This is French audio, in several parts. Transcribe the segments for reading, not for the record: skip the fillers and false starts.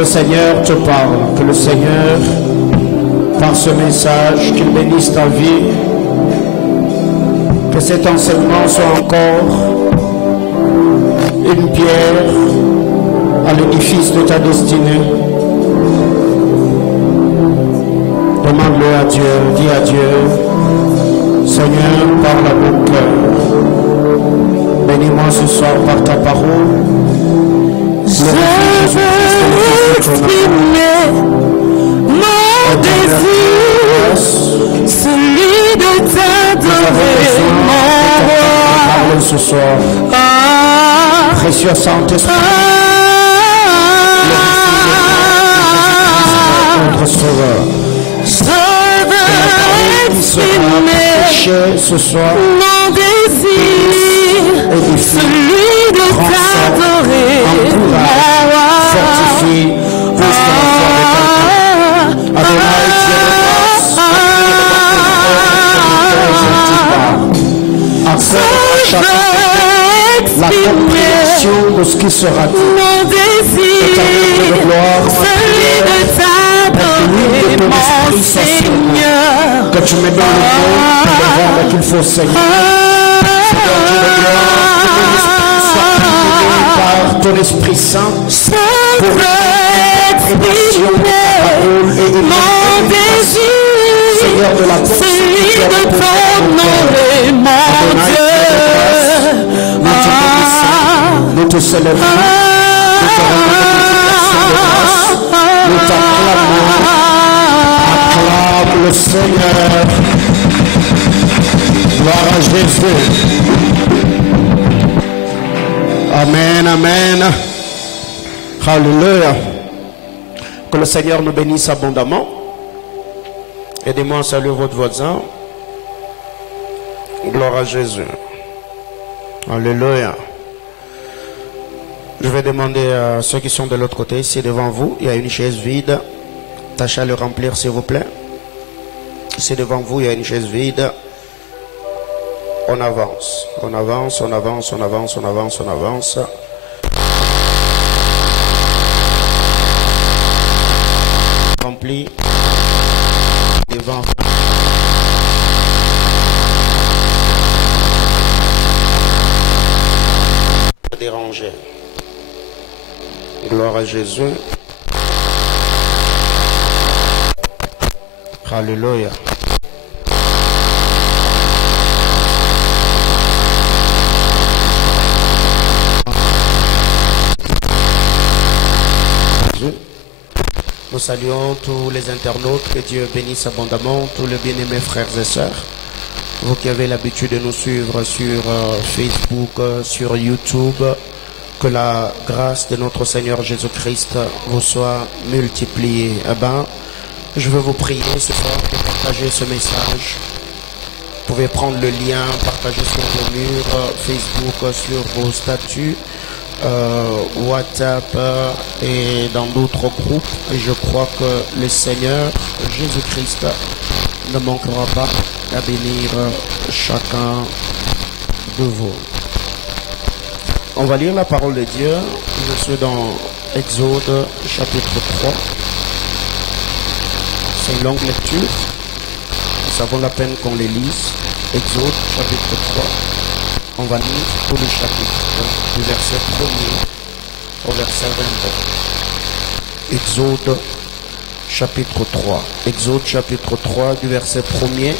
le Seigneur te parle, que le Seigneur, par ce message, qu'il bénisse ta vie, que cet enseignement soit encore une pierre à l'édifice de ta destinée. Demande-le à Dieu, dis à Dieu, Seigneur, parle à mon cœur. Bénis-moi ce soir par ta parole. Je veux exprimer mon désir, celui de t'adorer, mon roi. Ce soir, précieux Saint-Esprit, notre Sauveur. Je veux exprimer ce soir, mon désir, celui de t'adorer, mon roi. Fortifie, pousse dans la foi de quelqu'un. Adonai, Dieu de grâce, la compréhension de ce qui sera dit. Mon désir, celui de t'adorer, mon Seigneur. Que tu me donnes le mot pour le voir qu'il faut, Seigneur. Seigneur Dieu de gloire, que mon esprit soit illuminé par ton Esprit Saint pour l'expression de ta parole et mon désir, Seigneur de la celui de t'honorer, mon Dieu. Nous te célébrons, nous te remercions de grâce, nous t'acclamons, acclame le Seigneur. Gloire à Jésus. Amen, amen. Alléluia. Que le Seigneur nous bénisse abondamment. Aidez-moi à saluer votre voisin. Gloire à Jésus. Alléluia. Je vais demander à ceux qui sont de l'autre côté, ici devant vous, il y a une chaise vide. Tâchez à le remplir, s'il vous plaît. Ici devant vous, il y a une chaise vide. On avance, on avance, on avance, on avance, on avance, on avance. Rempli. Devant. Déranger. Gloire à Jésus. Alléluia. Nous saluons tous les internautes, que Dieu bénisse abondamment, tous les bien-aimés frères et sœurs. Vous qui avez l'habitude de nous suivre sur Facebook, sur YouTube, que la grâce de notre Seigneur Jésus-Christ vous soit multipliée. Eh ben, je veux vous prier ce soir de partager ce message. Vous pouvez prendre le lien, partager sur vos murs, Facebook, sur vos statuts, WhatsApp et dans d'autres groupes. Et je crois que le Seigneur Jésus-Christ ne manquera pas à bénir chacun de vous. On va lire la parole de Dieu. Je suis dans Exode chapitre 3. C'est une longue lecture. Ça vaut la peine qu'on les lise. Exode chapitre 3. On va lire tout le chapitre, du verset 1er au verset 22. Exode chapitre 3. Exode chapitre 3 du verset 1er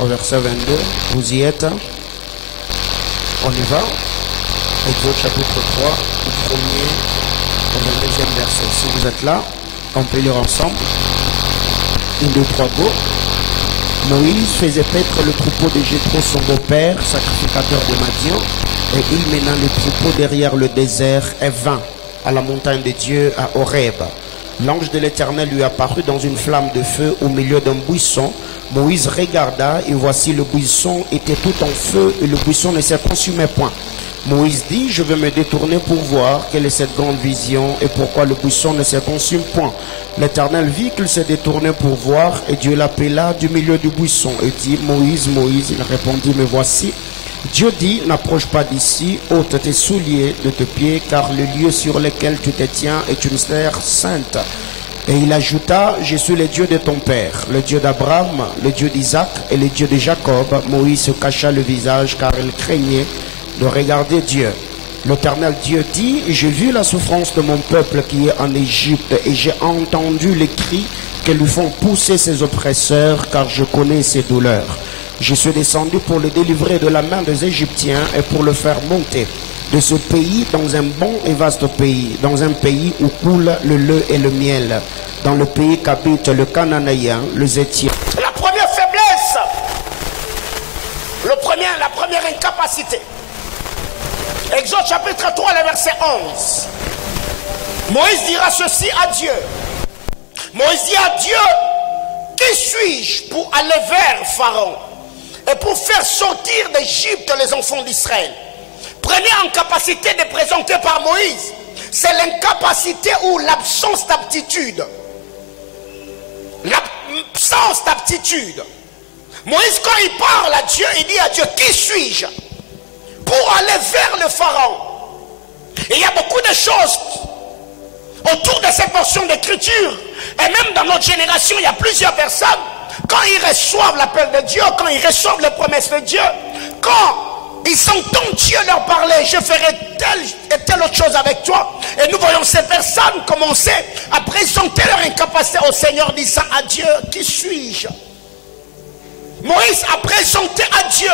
au verset 22. Vous y êtes? On y va? Exode chapitre 3, du 1er au 22e verset. Si vous êtes là, on peut lire ensemble. 1, 2, 3, go. Moïse faisait paître le troupeau de Jéthro, son beau-père, sacrificateur de Madian, et il mena le troupeau derrière le désert et vint à la montagne de Dieu à Horeb. L'ange de l'Éternel lui apparut dans une flamme de feu au milieu d'un buisson. Moïse regarda et voici le buisson était tout en feu et le buisson ne se consumait point. Moïse dit, je vais me détourner pour voir quelle est cette grande vision et pourquoi le buisson ne se consume point. L'Éternel vit qu'il s'est détourné pour voir et Dieu l'appela du milieu du buisson et dit, Moïse, Moïse, il répondit, me voici. Dieu dit, n'approche pas d'ici, ôte tes souliers de tes pieds, car le lieu sur lequel tu te tiens est une terre sainte. Et il ajouta, je suis le Dieu de ton père, le Dieu d'Abraham, le Dieu d'Isaac et le Dieu de Jacob. Moïse se cacha le visage car il craignait de regarder Dieu. L'Éternel Dieu dit, j'ai vu la souffrance de mon peuple qui est en Égypte et j'ai entendu les cris que lui font pousser ses oppresseurs, car je connais ses douleurs. Je suis descendu pour le délivrer de la main des Égyptiens et pour le faire monter de ce pays dans un bon et vaste pays, dans un pays où coule le lait et le miel, dans le pays qu'habitent le Cananéen, le Héthien. La première faiblesse, la première incapacité. Exode chapitre 3, le verset 11. Moïse dira ceci à Dieu. Moïse dit à Dieu, qui suis-je pour aller vers Pharaon et pour faire sortir d'Égypte les enfants d'Israël? Prenez en capacité de présenter par Moïse, c'est l'incapacité ou l'absence d'aptitude. L'absence d'aptitude. Moïse, quand il parle à Dieu, il dit à Dieu, qui suis-je pour aller vers le Pharaon? Et il y a beaucoup de choses autour de cette portion d'écriture. Et même dans notre génération, il y a plusieurs personnes, quand ils reçoivent l'appel de Dieu, quand ils reçoivent les promesses de Dieu, quand ils entendent Dieu leur parler, je ferai telle et telle autre chose avec toi. Et nous voyons ces personnes commencer à présenter leur incapacité au Seigneur, disant à Dieu, qui suis-je? Moïse a présenté à Dieu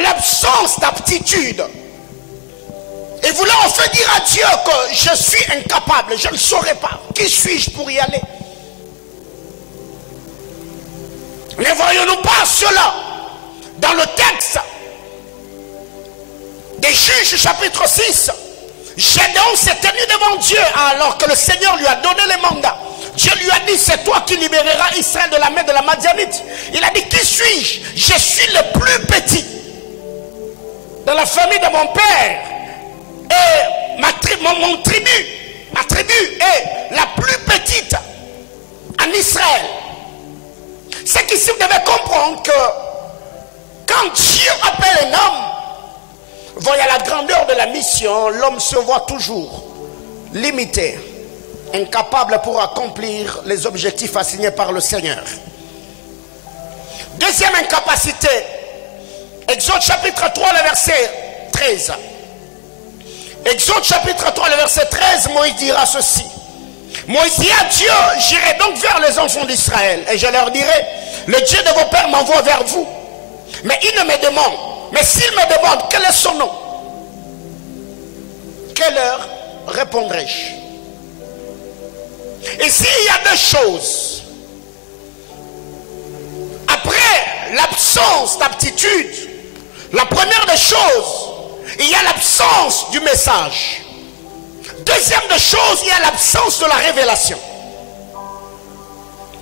l'absence d'aptitude. Et voulant en fait dire à Dieu que je suis incapable, je ne saurais pas. Qui suis-je pour y aller? Ne voyons-nous pas cela dans le texte des Juges chapitre 6? Gédéon s'est tenu devant Dieu alors que le Seigneur lui a donné le mandat. Dieu lui a dit, c'est toi qui libéreras Israël de la main de la Madianite. Il a dit, qui suis-je? Je suis le plus petit dans la famille de mon père. Et ma tribu est la plus petite en Israël. C'est qu'ici vous devez comprendre que quand Dieu appelle un homme, voyez la grandeur de la mission, l'homme se voit toujours limité, incapable pour accomplir les objectifs assignés par le Seigneur. Deuxième incapacité, Exode chapitre 3, le verset 13. Exode chapitre 3, le verset 13, Moïse dira ceci. Moïse dit à Dieu, j'irai donc vers les enfants d'Israël et je leur dirai, le Dieu de vos pères m'envoie vers vous. Mais il ne me demande, mais s'il me demande quel est son nom, quelle heure répondrai-je? Et s'il y a deux choses, après l'absence d'aptitude, la première des choses, il y a l'absence du message. Deuxième des choses, il y a l'absence de la révélation.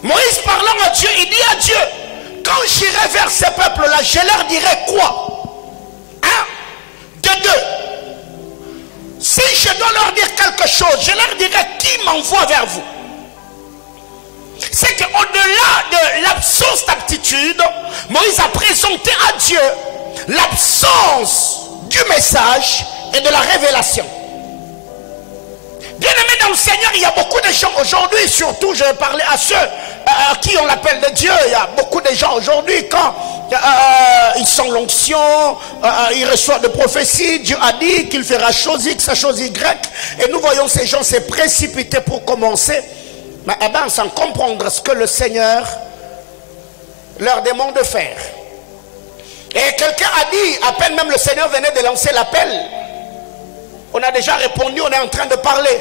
Moïse parlant à Dieu, il dit à Dieu, quand j'irai vers ces peuples-là, je leur dirai quoi? De deux. Si je dois leur dire quelque chose, je leur dirai qui m'envoie vers vous. C'est qu'au-delà de l'absence d'aptitude, Moïse a présenté à Dieu l'absence du message et de la révélation. Bien aimé dans le Seigneur, il y a beaucoup de gens aujourd'hui, surtout je vais parler à ceux à qui on l'appelle de Dieu. Il y a beaucoup de gens aujourd'hui, quand ils sont l'onction, ils reçoivent des prophéties, Dieu a dit qu'il fera chose X, chose Y, et nous voyons ces gens se précipiter pour commencer, mais sans comprendre ce que le Seigneur leur demande de faire. Et quelqu'un a dit, à peine même le Seigneur venait de lancer l'appel, on a déjà répondu, on est en train de parler,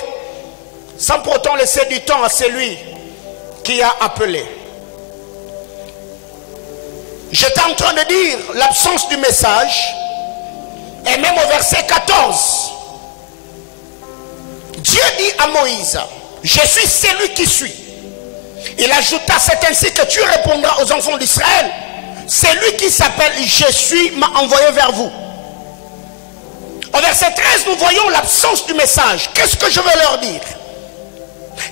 sans pourtant laisser du temps à celui qui a appelé. J'étais en train de dire l'absence du message, et même au verset 14, Dieu dit à Moïse, je suis celui qui suis. Il ajouta, c'est ainsi que tu répondras aux enfants d'Israël, c'est lui qui s'appelle je suis m'a envoyé vers vous. Au verset 13, nous voyons l'absence du message. Qu'est-ce que je veux leur dire?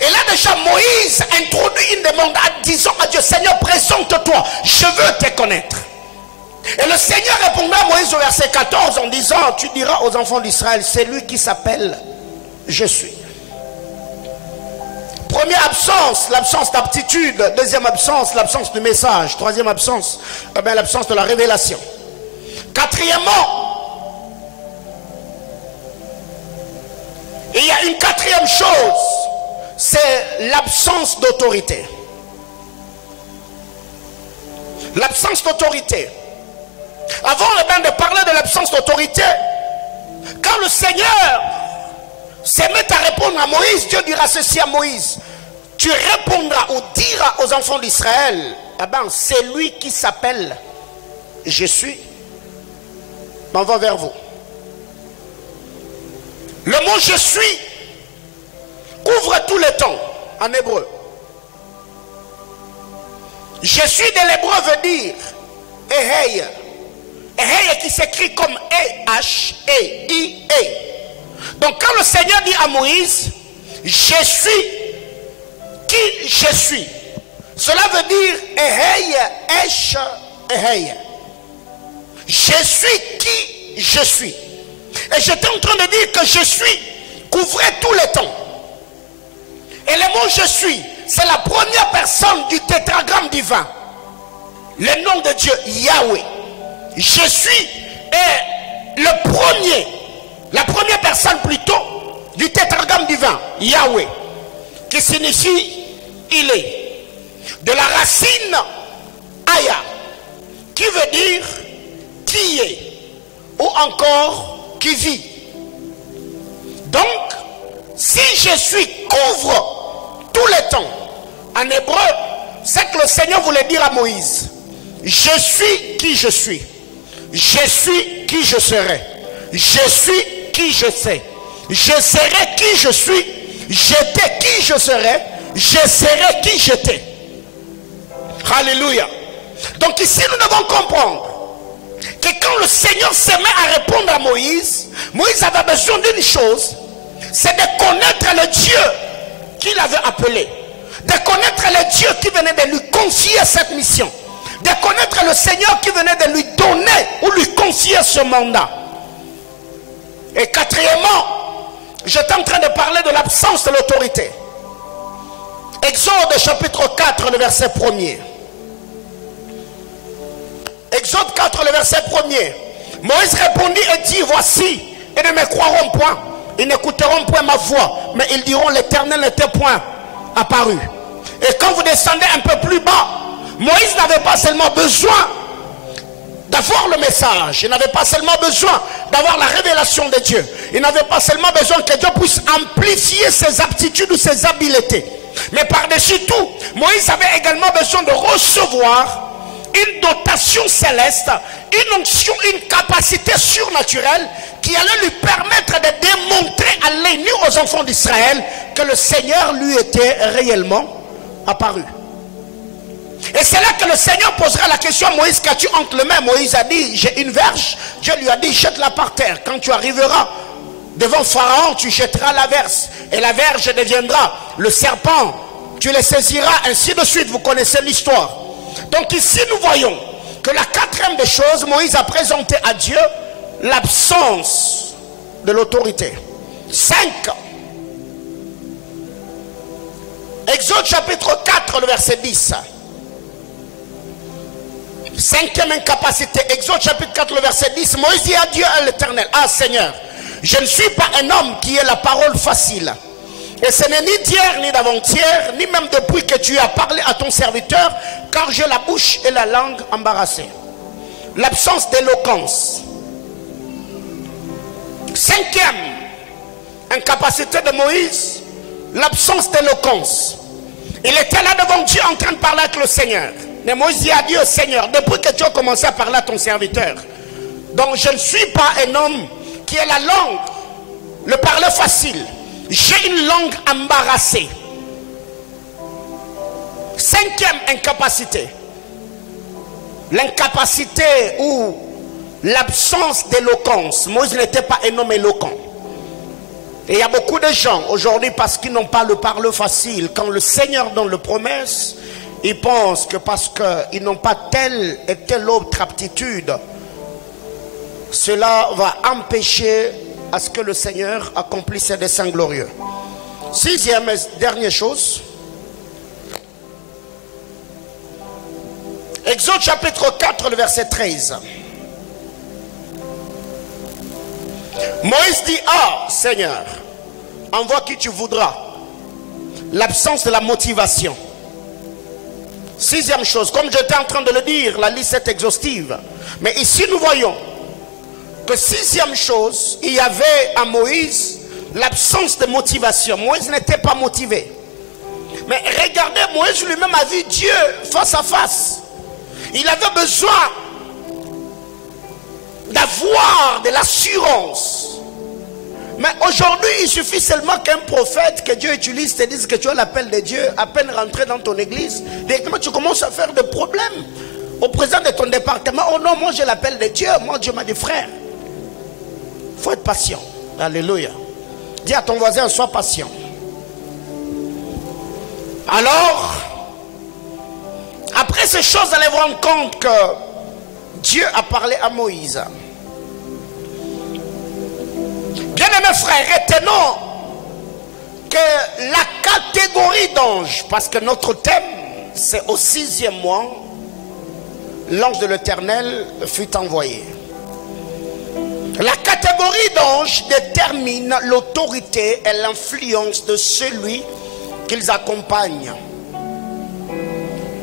Et là déjà Moïse introduit une demande en disant à Dieu, Seigneur, présente-toi, je veux te connaître. Et le Seigneur répondra à Moïse au verset 14 en disant, tu diras aux enfants d'Israël, c'est lui qui s'appelle je suis. Première absence, l'absence d'aptitude. Deuxième absence, l'absence du message. Troisième absence, l'absence de la révélation. Quatrièmement, il y a une quatrième chose, c'est l'absence d'autorité. L'absence d'autorité. Avant de parler de l'absence d'autorité, quand le Seigneur se met à répondre à Moïse, Dieu dira ceci à Moïse, tu répondras ou diras aux enfants d'Israël, c'est lui qui s'appelle je suis, on va vers vous. Le mot je suis couvre tous les temps en hébreu. Je suis de l'hébreu veut dire Ehei. Ehei qui s'écrit comme E-H-E-I-E. Donc quand le Seigneur dit à Moïse, je suis qui je suis, cela veut dire Ehei, Esh, Ehei. Je suis qui je suis. Et j'étais en train de dire que je suis couvrait tous les temps. Et le mot je suis, c'est la première personne du tétragramme divin. Le nom de Dieu, Yahweh. Je suis est le premier, la première personne plutôt du tétragramme divin, Yahweh, qui signifie il est. De la racine Aya, qui veut dire qui est, ou encore qui vit. Donc, si je suis couvre tous les temps, en hébreu, c'est que le Seigneur voulait dire à Moïse, je suis qui je suis. Je suis qui je serai. Je suis qui je sais. Je serai qui je suis. J'étais qui je serai. Je serai qui j'étais. Alléluia. Donc ici nous devons comprendre que quand le Seigneur se met à répondre à Moïse, Moïse avait besoin d'une chose, c'est de connaître le Dieu qu'il avait appelé. De connaître le Dieu qui venait de lui confier cette mission. De connaître le Seigneur qui venait de lui donner ou lui confier ce mandat. Et quatrièmement, j'étais en train de parler de l'absence de l'autorité. Exode chapitre 4, le verset 1er. Exode 4, le verset 1er. Moïse répondit et dit, voici, ils ne me croiront point, ils n'écouteront point ma voix, mais ils diront, l'Éternel n'était point apparu. Et quand vous descendez un peu plus bas, Moïse n'avait pas seulement besoin d'avoir le message, il n'avait pas seulement besoin d'avoir la révélation de Dieu, il n'avait pas seulement besoin que Dieu puisse amplifier ses aptitudes ou ses habiletés, mais par-dessus tout, Moïse avait également besoin de recevoir une dotation céleste, une onction, une capacité surnaturelle qui allait lui permettre de démontrer à l'œil nu aux enfants d'Israël que le Seigneur lui était réellement apparu. Et c'est là que le Seigneur posera la question à Moïse, qu'as-tu entre les mains? Moïse a dit, j'ai une verge. Dieu lui a dit, jette-la par terre. Quand tu arriveras devant Pharaon, tu jetteras la verge. Et la verge deviendra le serpent. Tu le saisiras, ainsi de suite. Vous connaissez l'histoire. Donc ici, nous voyons que la quatrième des choses, Moïse a présenté à Dieu l'absence de l'autorité. 5. Exode chapitre 4, le verset 10. Cinquième incapacité, Exode chapitre 4, le verset 10. Moïse dit à Dieu, à l'Éternel, ah Seigneur, je ne suis pas un homme qui ait la parole facile. Et ce n'est ni d'hier ni d'avant-hier, ni même depuis que tu as parlé à ton serviteur, car j'ai la bouche et la langue embarrassées. L'absence d'éloquence. Cinquième incapacité de Moïse, l'absence d'éloquence. Il était là devant Dieu en train de parler avec le Seigneur. Mais Moïse dit à Dieu, Seigneur, depuis que tu as commencé à parler à ton serviteur, donc je ne suis pas un homme qui a la langue, le parler facile. J'ai une langue embarrassée. Cinquième incapacité. L'incapacité ou l'absence d'éloquence. Moïse n'était pas un homme éloquent. Et il y a beaucoup de gens aujourd'hui, parce qu'ils n'ont pas le parler facile, quand le Seigneur donne le promesse, ils pensent que parce qu'ils n'ont pas telle et telle autre aptitude, cela va empêcher à ce que le Seigneur accomplisse ses desseins glorieux. Sixième et dernière chose. Exode chapitre 4, le verset 13. Moïse dit: ah, Seigneur, envoie qui tu voudras. L'absence de la motivation. Sixième chose, comme j'étais en train de le dire, la liste est exhaustive. Mais ici nous voyons que sixième chose, il y avait à Moïse l'absence de motivation. Moïse n'était pas motivé. Mais regardez, Moïse lui-même a vu Dieu face à face. Il avait besoin d'avoir de l'assurance. Mais aujourd'hui, il suffit seulement qu'un prophète que Dieu utilise te dise que tu as l'appel de Dieu, à peine rentré dans ton église, directement tu commences à faire des problèmes au président de ton département. Oh non, moi j'ai l'appel de Dieu. Moi Dieu m'a dit: frère, il faut être patient. Alléluia. Dis à ton voisin: sois patient. Alors, après ces choses, allez vous rendre compte que Dieu a parlé à Moïse. Bien-aimés frères, retenons que la catégorie d'anges, parce que notre thème, c'est au 6e mois, l'ange de l'Éternel fut envoyé. La catégorie d'anges détermine l'autorité et l'influence de celui qu'ils accompagnent.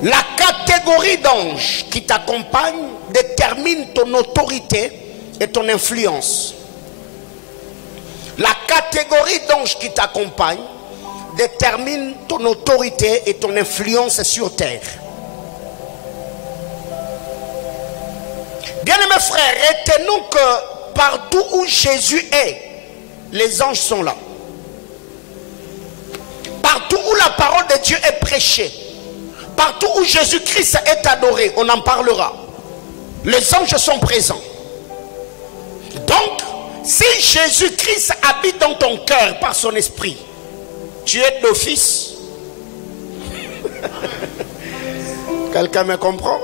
La catégorie d'anges qui t'accompagne détermine ton autorité et ton influence. La catégorie d'anges qui t'accompagne détermine ton autorité et ton influence sur terre. Bien-aimés frères, retenons que partout où Jésus est, les anges sont là. Partout où la parole de Dieu est prêchée, partout où Jésus-Christ est adoré, on en parlera. Les anges sont présents. Donc, si Jésus-Christ habite dans ton cœur par son esprit, tu es d'office. Quelqu'un me comprend?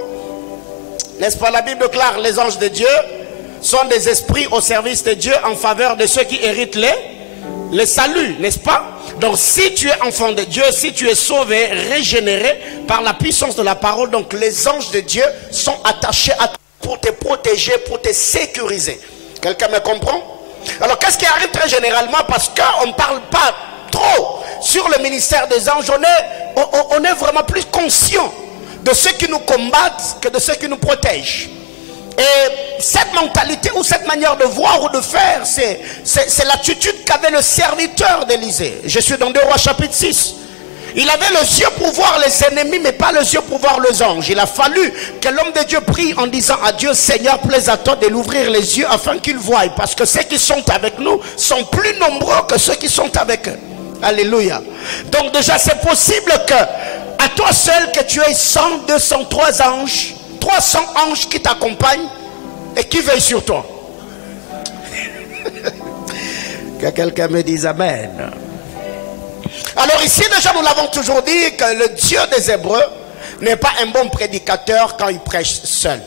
N'est-ce pas, la Bible déclare: les anges de Dieu sont des esprits au service de Dieu en faveur de ceux qui héritent le salut, n'est-ce pas? Donc si tu es enfant de Dieu, si tu es sauvé, régénéré par la puissance de la parole, donc les anges de Dieu sont attachés à toi pour te protéger, pour te sécuriser. Quelqu'un me comprend? Alors qu'est-ce qui arrive très généralement? Parce qu'on ne parle pas trop sur le ministère des anges, on est vraiment plus conscient de ceux qui nous combattent que de ceux qui nous protègent. Et cette mentalité ou cette manière de voir ou de faire, c'est l'attitude qu'avait le serviteur d'Élisée. Je suis dans 2 Rois chapitre 6. Il avait les yeux pour voir les ennemis, mais pas les yeux pour voir les anges. Il a fallu que l'homme de Dieu prie en disant à Dieu: Seigneur, plaise à toi de l'ouvrir les yeux afin qu'il voie. Parce que ceux qui sont avec nous sont plus nombreux que ceux qui sont avec eux. Alléluia. Donc déjà c'est possible que à toi seul que tu aies 100, 200, 300 anges, 300 anges qui t'accompagnent et qui veillent sur toi. Que quelqu'un me dise amen. Alors ici déjà nous l'avons toujours dit que le Dieu des Hébreux n'est pas un bon prédicateur quand il prêche seul.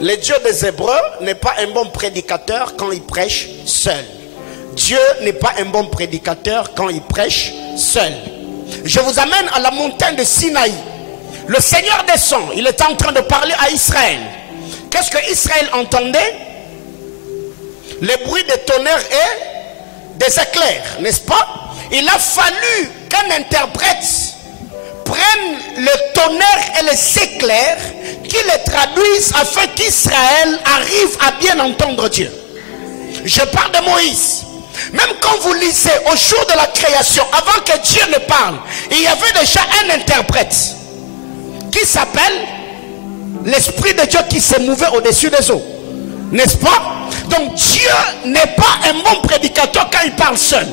Le Dieu des Hébreux n'est pas un bon prédicateur quand il prêche seul. Dieu n'est pas un bon prédicateur quand il prêche seul. Je vous amène à la montagne de Sinaï. Le Seigneur descend, il est en train de parler à Israël. Qu'est-ce que Israël entendait? Les bruits des tonnerres et des éclairs, n'est-ce pas? Il a fallu qu'un interprète prenne le tonnerre et les éclairs, qui les traduisent afin qu'Israël arrive à bien entendre Dieu. Je parle de Moïse. Même quand vous lisez au jour de la création, avant que Dieu ne parle, il y avait déjà un interprète qui s'appelle l'Esprit de Dieu qui s'est mouvé au-dessus des eaux. N'est-ce pas? Donc Dieu n'est pas un bon prédicateur quand il parle seul.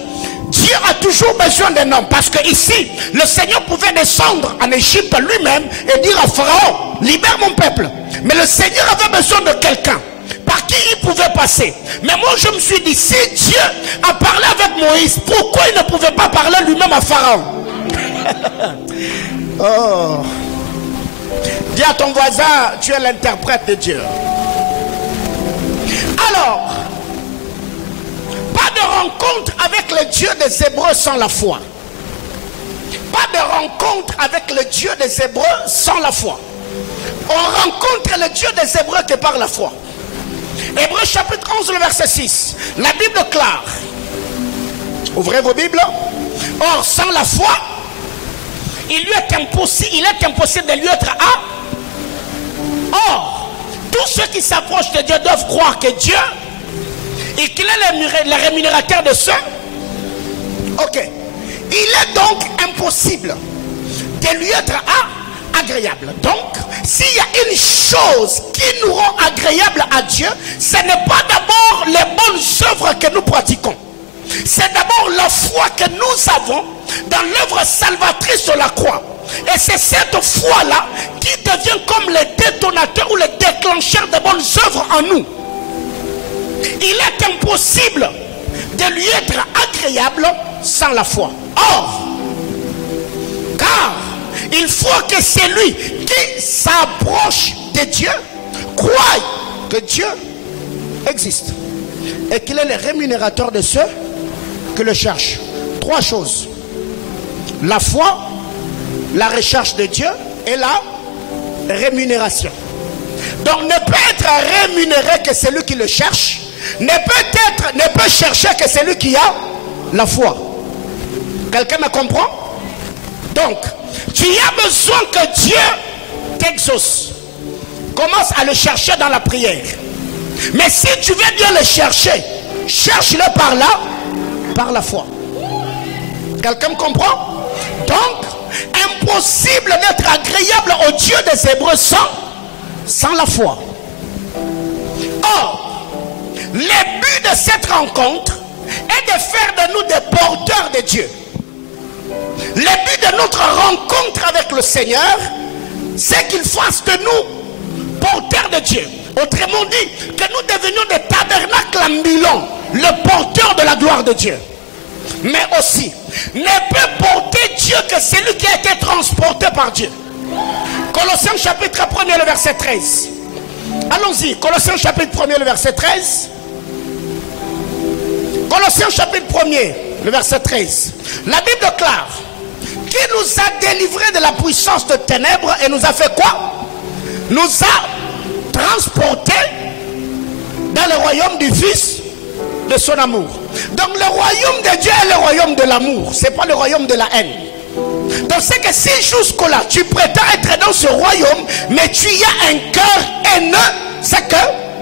Dieu a toujours besoin d'un homme. Parce que ici, le Seigneur pouvait descendre en Égypte lui-même et dire à Pharaon: libère mon peuple. Mais le Seigneur avait besoin de quelqu'un par qui il pouvait passer. Mais moi je me suis dit, si Dieu a parlé avec Moïse, pourquoi il ne pouvait pas parler lui-même à Pharaon? Oh. Dis à ton voisin, tu es l'interprète de Dieu. Alors, pas de rencontre avec le Dieu des Hébreux sans la foi. Pas de rencontre avec le Dieu des Hébreux sans la foi. On rencontre le Dieu des Hébreux que par la foi. Hébreux chapitre 11, le verset 6. La Bible déclare. Ouvrez vos Bibles. Or, sans la foi, il est impossible de lui être à. Or, tous ceux qui s'approchent de Dieu doivent croire que Dieu et qu'il est le rémunérateur de ceux. Ok. Il est donc impossible de lui être agréable. Donc, s'il y a une chose qui nous rend agréable à Dieu, ce n'est pas d'abord les bonnes œuvres que nous pratiquons. C'est d'abord la foi que nous avons dans l'œuvre salvatrice de la croix. Et c'est cette foi-là qui devient comme le détonateur ou le déclencheur de bonnes œuvres en nous. Il est impossible de lui être agréable sans la foi. Or, car il faut que celui qui s'approche de Dieu croie que Dieu existe et qu'il est le rémunérateur de ceux qui le cherchent. Trois choses: la foi, la recherche de Dieu et la rémunération. Donc ne peut être rémunéré que celui qui le cherche, ne peut chercher que celui qui a la foi. Quelqu'un me comprend? Donc, tu as besoin que Dieu t'exauce. Commence à le chercher dans la prière. Mais si tu veux bien le chercher, cherche-le par là, par la foi. Quelqu'un me comprend? Donc, impossible d'être agréable au Dieu des Hébreux sans la foi. Or, le but de cette rencontre est de faire de nous des porteurs de Dieu. Le but de notre rencontre avec le Seigneur, c'est qu'il fasse de nous porteurs de Dieu. Autrement dit, que nous devenions des tabernacles ambulants, le porteur de la gloire de Dieu. Mais aussi, ne peut porter Dieu que celui qui a été transporté par Dieu. Colossiens chapitre 1er, le verset 13. Allons-y, Colossiens chapitre 1er, le verset 13. Colossiens chapitre 1er, le verset 13. La Bible déclare: qui nous a délivrés de la puissance de ténèbres et nous a fait quoi? Nous a transportés dans le royaume du Fils de son amour. Donc le royaume de Dieu est le royaume de l'amour, c'est pas le royaume de la haine. Donc c'est que si jusque-là tu prétends être dans ce royaume, mais tu y as un cœur haineux, c'est que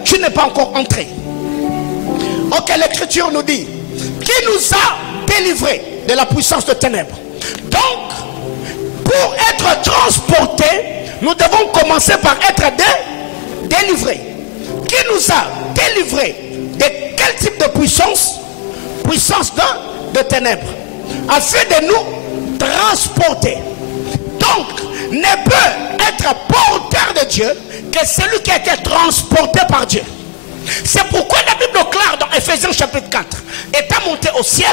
tu n'es pas encore entré. Ok, l'écriture nous dit qui nous a délivrés de la puissance de ténèbres. Donc, pour être transportés, nous devons commencer par être délivrés. Qui nous a délivrés de quel type de puissance? Puissance de ténèbres. Afin de nous transporter. Donc, ne peut être porteur de Dieu que celui qui a été transporté par Dieu. C'est pourquoi la Bible déclare dans Ephésiens chapitre 4, étant monté au ciel,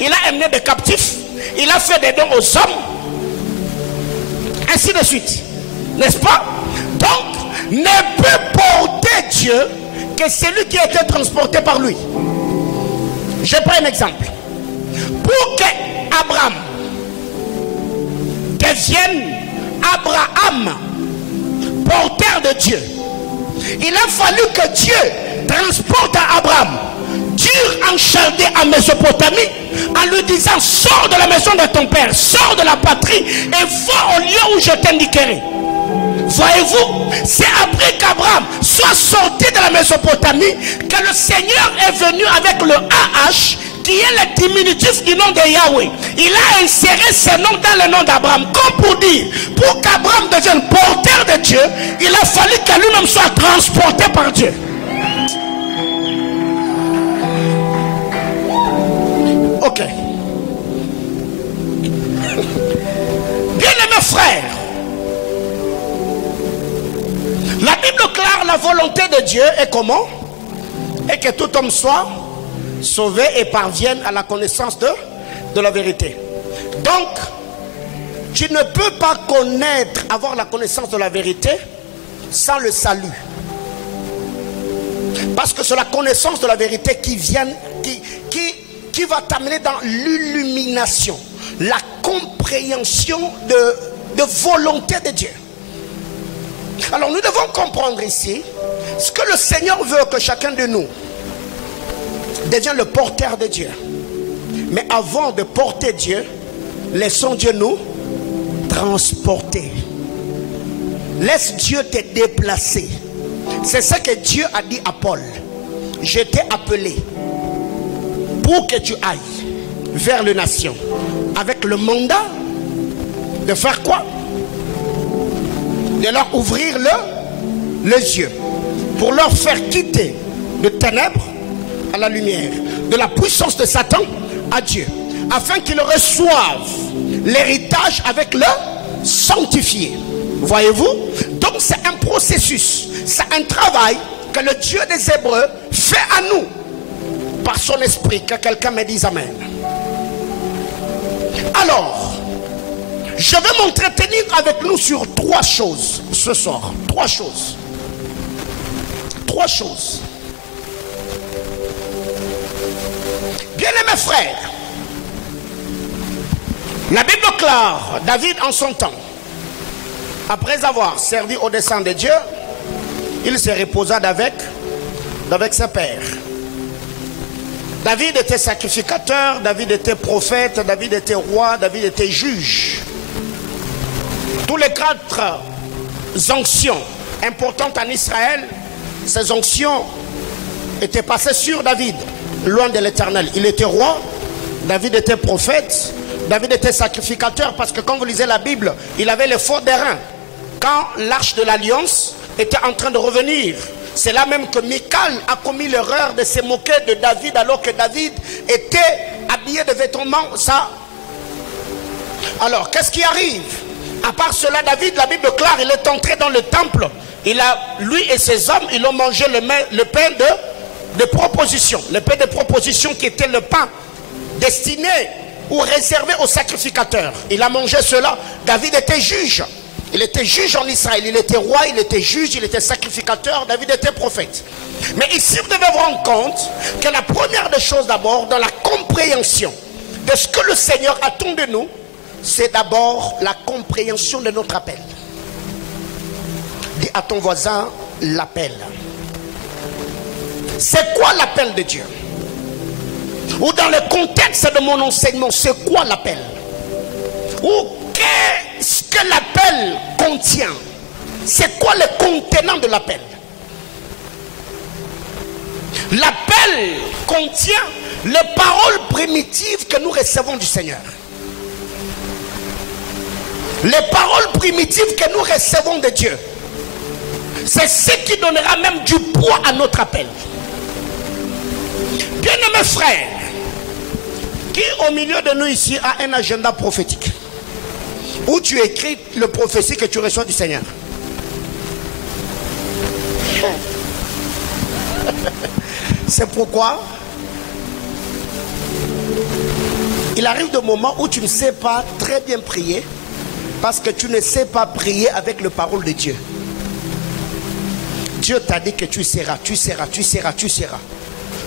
il a amené des captifs, il a fait des dons aux hommes, ainsi de suite. N'est-ce pas? Donc, ne peut porter Dieu que celui qui a été transporté par lui. Je prends un exemple. Pour que Abraham devienne Abraham, porteur de Dieu, il a fallu que Dieu transporte à Abraham en Chaldée, en Mésopotamie, en lui disant: sors de la maison de ton père, sors de la patrie et va au lieu où je t'indiquerai. Voyez-vous, c'est après qu'Abraham soit sorti de la Mésopotamie que le Seigneur est venu avec le AH, qui est le diminutif du nom de Yahweh. Il a inséré ce nom dans le nom d'Abraham, comme pour dire, pour qu'Abraham devienne porteur de Dieu, il a fallu que lui-même soit transporté par Dieu. Ok. Bien-aimés frères, la Bible déclare la volonté de Dieu est comment? Et que tout homme soit sauvé et parvienne à la connaissance de la vérité. Donc, Tu ne peux pas connaître, avoir la connaissance de la vérité sans le salut. Parce que c'est la connaissance de la vérité qui va t'amener dans l'illumination, la compréhension de volonté de Dieu. Alors nous devons comprendre ici ce que le Seigneur veut que chacun de nous devienne le porteur de Dieu. Mais avant de porter Dieu, laissons Dieu nous transporter. Laisse Dieu te déplacer. C'est ce que Dieu a dit à Paul. Je t'ai appelé pour que tu ailles vers les nations avec le mandat de faire quoi? De leur ouvrir les yeux, pour leur faire quitter de ténèbres à la lumière, de la puissance de Satan à Dieu, afin qu'ils reçoivent l'héritage avec le sanctifié. Voyez-vous? Donc c'est un processus, c'est un travail que le Dieu des Hébreux fait à nous par son esprit. Que quelqu'un me dise amen. Alors, je vais m'entretenir avec nous sur 3 choses ce soir. 3 choses. 3 choses. Bien-aimés frères, la Bible déclare, David en son temps, après avoir servi au dessein de Dieu, il se reposa avec ses pères. David était sacrificateur, David était prophète, David était roi, David était juge. Tous les 4 onctions importantes en Israël, ces onctions étaient passées sur David, loin de l'Éternel. Il était roi, David était prophète, David était sacrificateur, parce que quand vous lisez la Bible, il avait les faux d'airain. Quand l'arche de l'alliance était en train de revenir, c'est là même que Michal a commis l'erreur de se moquer de David, alors que David était habillé de vêtements. Ça. Alors, qu'est-ce qui arrive? À part cela, David, la Bible déclare, il est entré dans le temple. Lui et ses hommes, ils ont mangé le pain de proposition. Le pain de proposition qui était le pain destiné ou réservé aux sacrificateurs. Il a mangé cela. David était juge. Il était juge en Israël. Il était roi, il était juge, il était sacrificateur. David était prophète. Mais ici, vous devez vous rendre compte que la première des choses d'abord, dans la compréhension de ce que le Seigneur attend de nous, c'est d'abord la compréhension de notre appel. Dis à ton voisin, l'appel. C'est quoi l'appel de Dieu? Ou dans le contexte de mon enseignement, c'est quoi l'appel? Ou qu'est-ce que l'appel contient? C'est quoi le contenant de l'appel? L'appel contient les paroles primitives que nous recevons du Seigneur. Les paroles primitives que nous recevons de Dieu. C'est ce qui donnera même du poids à notre appel. Bien-aimés frères, qui au milieu de nous ici a un agenda prophétique où tu écris le prophétie que tu reçois du Seigneur? C'est pourquoi il arrive des moments où tu ne sais pas très bien prier, parce que tu ne sais pas prier avec les paroles de Dieu. Dieu t'a dit que tu seras, tu seras, tu seras, tu seras.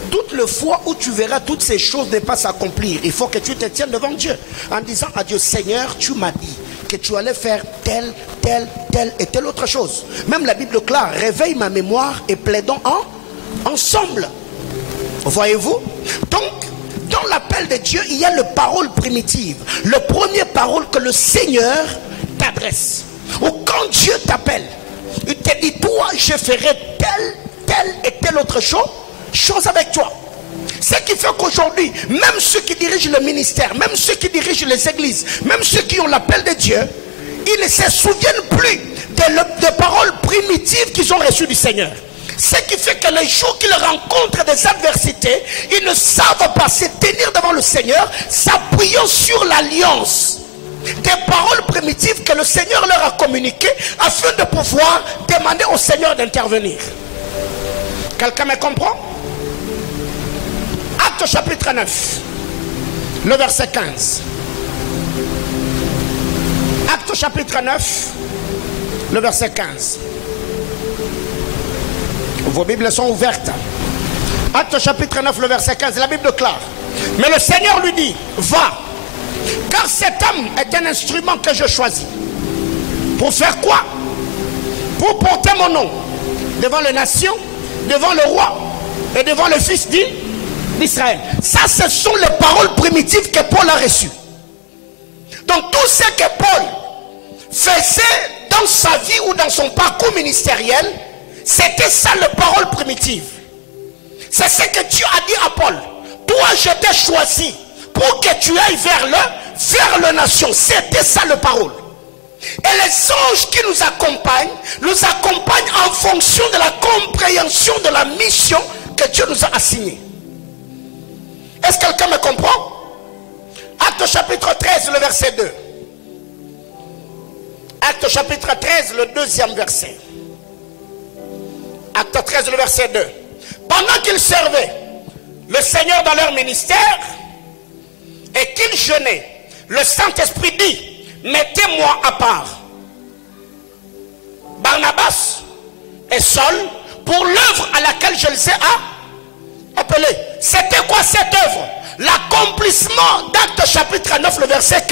Toutes les fois où tu verras toutes ces choses ne pas s'accomplir, il faut que tu te tiennes devant Dieu en disant à Dieu: Seigneur, tu m'as dit que tu allais faire telle, telle, telle et telle autre chose. Même la Bible déclare: réveille ma mémoire et plaidons ensemble. Voyez-vous? Donc, dans l'appel de Dieu, il y a les paroles primitives. Le premier parole que le Seigneur t'adresse. Ou quand Dieu t'appelle, il te dit: toi, je ferai telle, telle et telle autre chose avec toi. Ce qui fait qu'aujourd'hui, même ceux qui dirigent le ministère, même ceux qui dirigent les églises, même ceux qui ont l'appel de Dieu, ils ne se souviennent plus des paroles primitives qu'ils ont reçues du Seigneur. Ce qui fait que les jours qu'ils rencontrent des adversités, ils ne savent pas se tenir devant le Seigneur, s'appuyant sur l'alliance des paroles primitives que le Seigneur leur a communiquées, afin de pouvoir demander au Seigneur d'intervenir. Quelqu'un me comprend? Acte chapitre 9, le verset 15. Actes chapitre 9, le verset 15. Vos Bibles sont ouvertes. Actes chapitre 9, le verset 15, la Bible clare. Mais le Seigneur lui dit, va, car cet homme est un instrument que je choisis. Pour faire quoi? Pour porter mon nom devant les nations, devant le roi et devant le fils d'Israël. Ça, ce sont les paroles primitives que Paul a reçues. Donc tout ce que Paul faisait dans sa vie ou dans son parcours ministériel, c'était ça les paroles primitives. C'est ce que Dieu a dit à Paul. Toi, je t'ai choisi pour que tu ailles vers les nations. C'était ça les paroles. Et les anges qui nous accompagnent en fonction de la compréhension de la mission que Dieu nous a assignée. Est-ce que quelqu'un me comprend? Acte chapitre 13, le verset 2. Acte chapitre 13, le deuxième verset. Acte 13, le verset 2. Pendant qu'ils servaient le Seigneur dans leur ministère et qu'ils jeûnaient, le Saint-Esprit dit, mettez-moi à part Barnabas et Saul pour l'œuvre à laquelle je les ai appelés. C'était quoi cette œuvre? L'accomplissement d'Actes chapitre 9, le verset